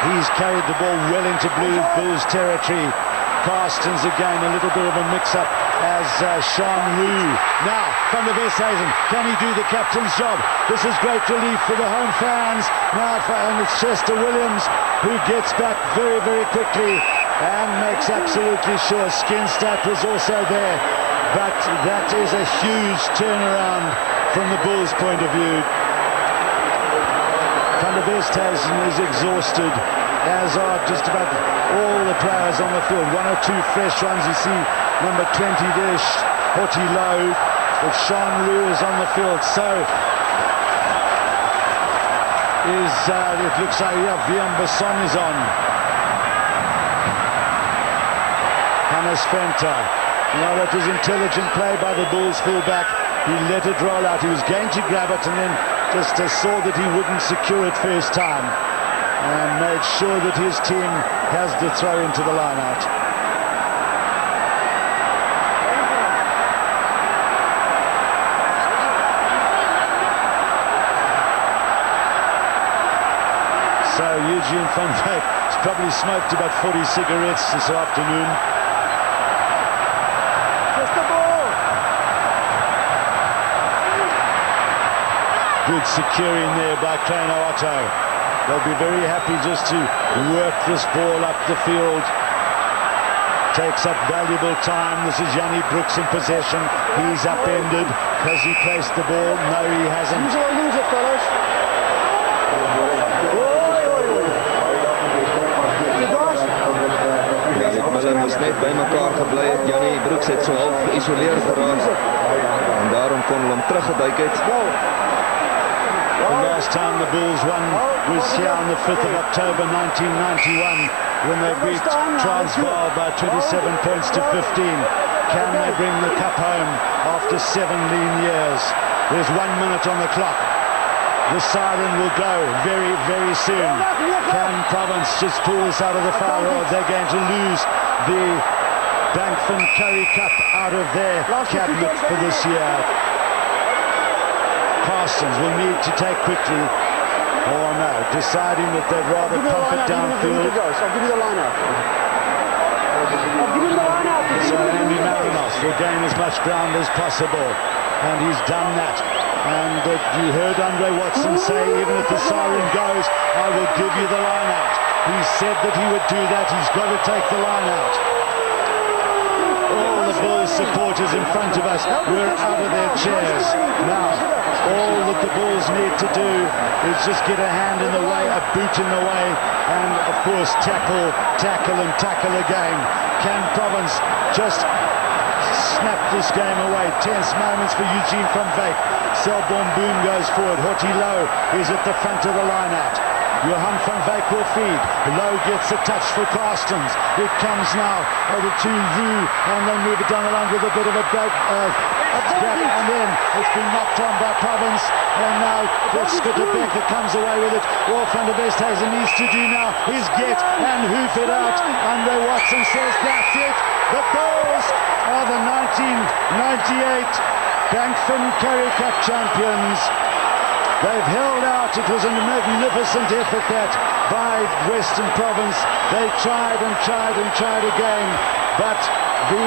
He's carried the ball well into Bulls territory. Carstens again, a little bit of a mix-up as Sean Rue. Now, Van der Westhuizen, can he do the captain's job? This is great relief for the home fans. Now, and it's Chester Williams who gets back very, very quickly and makes absolutely sure Skinstad was also there. But that is a huge turnaround from the Bulls' point of view. Van der Westhuizen is exhausted, as are just about all the players on the field. One or two fresh ones. You see number 20 there, Hoti Low, but Sean Rue is on the field. So it looks like Vian Basson is on. Hannes Venter. Now that was intelligent play by the Bulls fullback. He let it roll out. He was going to grab it and then just saw that he wouldn't secure it first time and made sure that his team has the throw into the line out. So Eugene van Dijk has probably smoked about 40 cigarettes this afternoon. Good securing there by Klein Otto. They'll be very happy just to work this ball up the field. Takes up valuable time. This is Yanni Brooks in possession. He's upended. Has he placed the ball? No, he hasn't. Use it or lose it, fellas. Hulle moes net by mekaar gebly het. Yanni Brooks het so half geïsoleer geraak en daarom kon hulle hom teruggeduik het. The last time the Bulls won was here on the 5th of October 1991 when they beat Transvaal by 27 points to 15. Can they bring the cup home after 7 lean years? There's 1 minute on the clock. The siren will go very, very soon. Can Province just pull this out of the foul rod? They're going to lose the Bankford Currie Cup out of their cabinet for this year. Carstens will need to take quickly, or no, deciding that they'd rather pump it downfield. I'll give you the line out. I'll give you the line out. So Andy Marinos will gain as much ground as possible, and he's done that. And you heard Andre Watson say, even if the siren goes, I will give you the line out. He said that he would do that. He's got to take the line out. All the Bulls supporters in front of us were out of their chairs. Now, all that the Bulls need to do is just get a hand in the way, a boot in the way, and of course tackle and tackle again. Can Province just snap this game away? Tense moments for Eugene van Wyk. Selborn Boom goes forward. Hoti Low is at the front of the line-out. Johan van Wyk will feed. Low gets a touch for Carstens. It comes now over to Rue, and they move it down the line with a bit of a break. And then it's been knocked on by Province, and now Schutterbecker comes away with it. All Van der Westhuizen needs to do now is get and hoof it out. Andre Watson says that's it. The Bulls are the 1998 Bankford Currie Cup champions. They've held out. It was a magnificent effort that by Western Province. They tried and tried and tried again, but the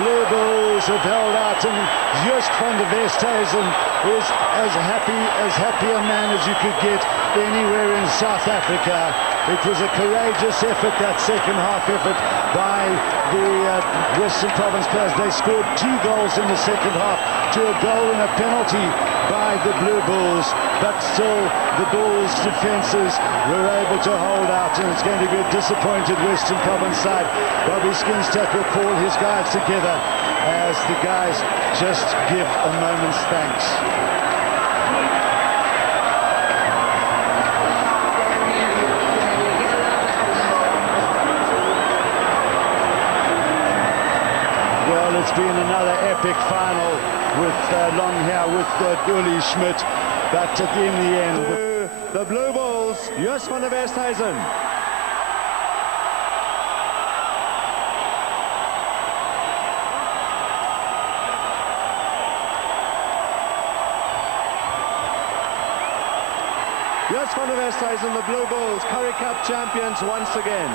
Blue Bulls have held out, and Joost van der Westhuizen is as happy a man as you could get anywhere in South Africa. It was a courageous effort, that second half effort by the Western Province players. They scored 2 goals in the second half to a goal and a penalty by the Blue Bulls, but still the Bulls defences were able to hold out, and it's going to be a disappointed Western Province side. Bobby Skinstad will call his guys together as the guys just give a moment's thanks. Well, it's been another epic final with long hair with Uli Schmidt, but in the end, the Blue Bulls, Joost van der Westhuizen. Joost van der Westhuizen, the Blue Bulls, Currie Cup champions once again.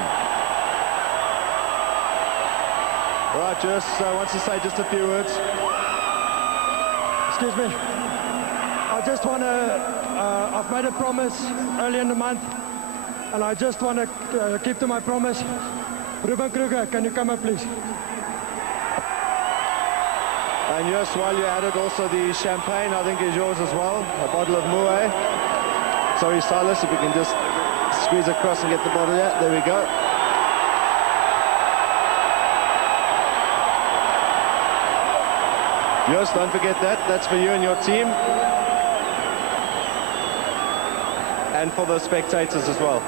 Right, Joost wants to say just a few words. Excuse me. I just want to, I've made a promise early in the month, and I just want to keep to my promise. Ruben Kruger, can you come up, please? And Joost, while you're at it, also the champagne, I think, is yours as well. A bottle of Moët. Sorry, Silas, if we can just squeeze across and get the bottle out. There we go. Joost, don't forget that. That's for you and your team. And for the spectators as well.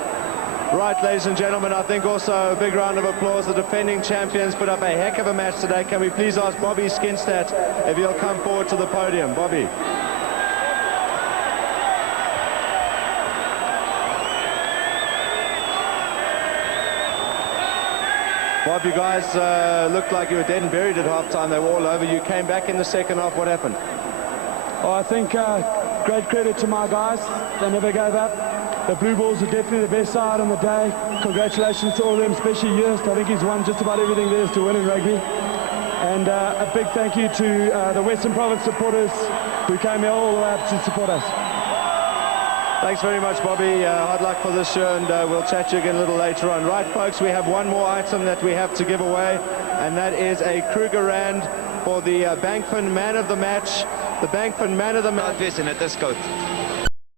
Right, ladies and gentlemen, I think also a big round of applause. The defending champions put up a heck of a match today. Can we please ask Bobby Skinstad if he'll come forward to the podium? Bobby. Bob, you guys looked like you were dead and buried at half-time. They were all over. You came back in the second half. What happened? Oh, I think great credit to my guys. They never gave up. The Blue Bulls are definitely the best side on the day. Congratulations to all of them, especially Joost. I think he's won just about everything there is to win in rugby. And a big thank you to the Western Province supporters who came here all the way up to support us. Thanks very much, Bobby. Hard luck for this show, and we'll chat to you again a little later on. Right, folks, we have one more item that we have to give away, and that is a Kruger Rand for the Bankman Man of the Match. The Bankman Man of the Match. Wees in dit is koud.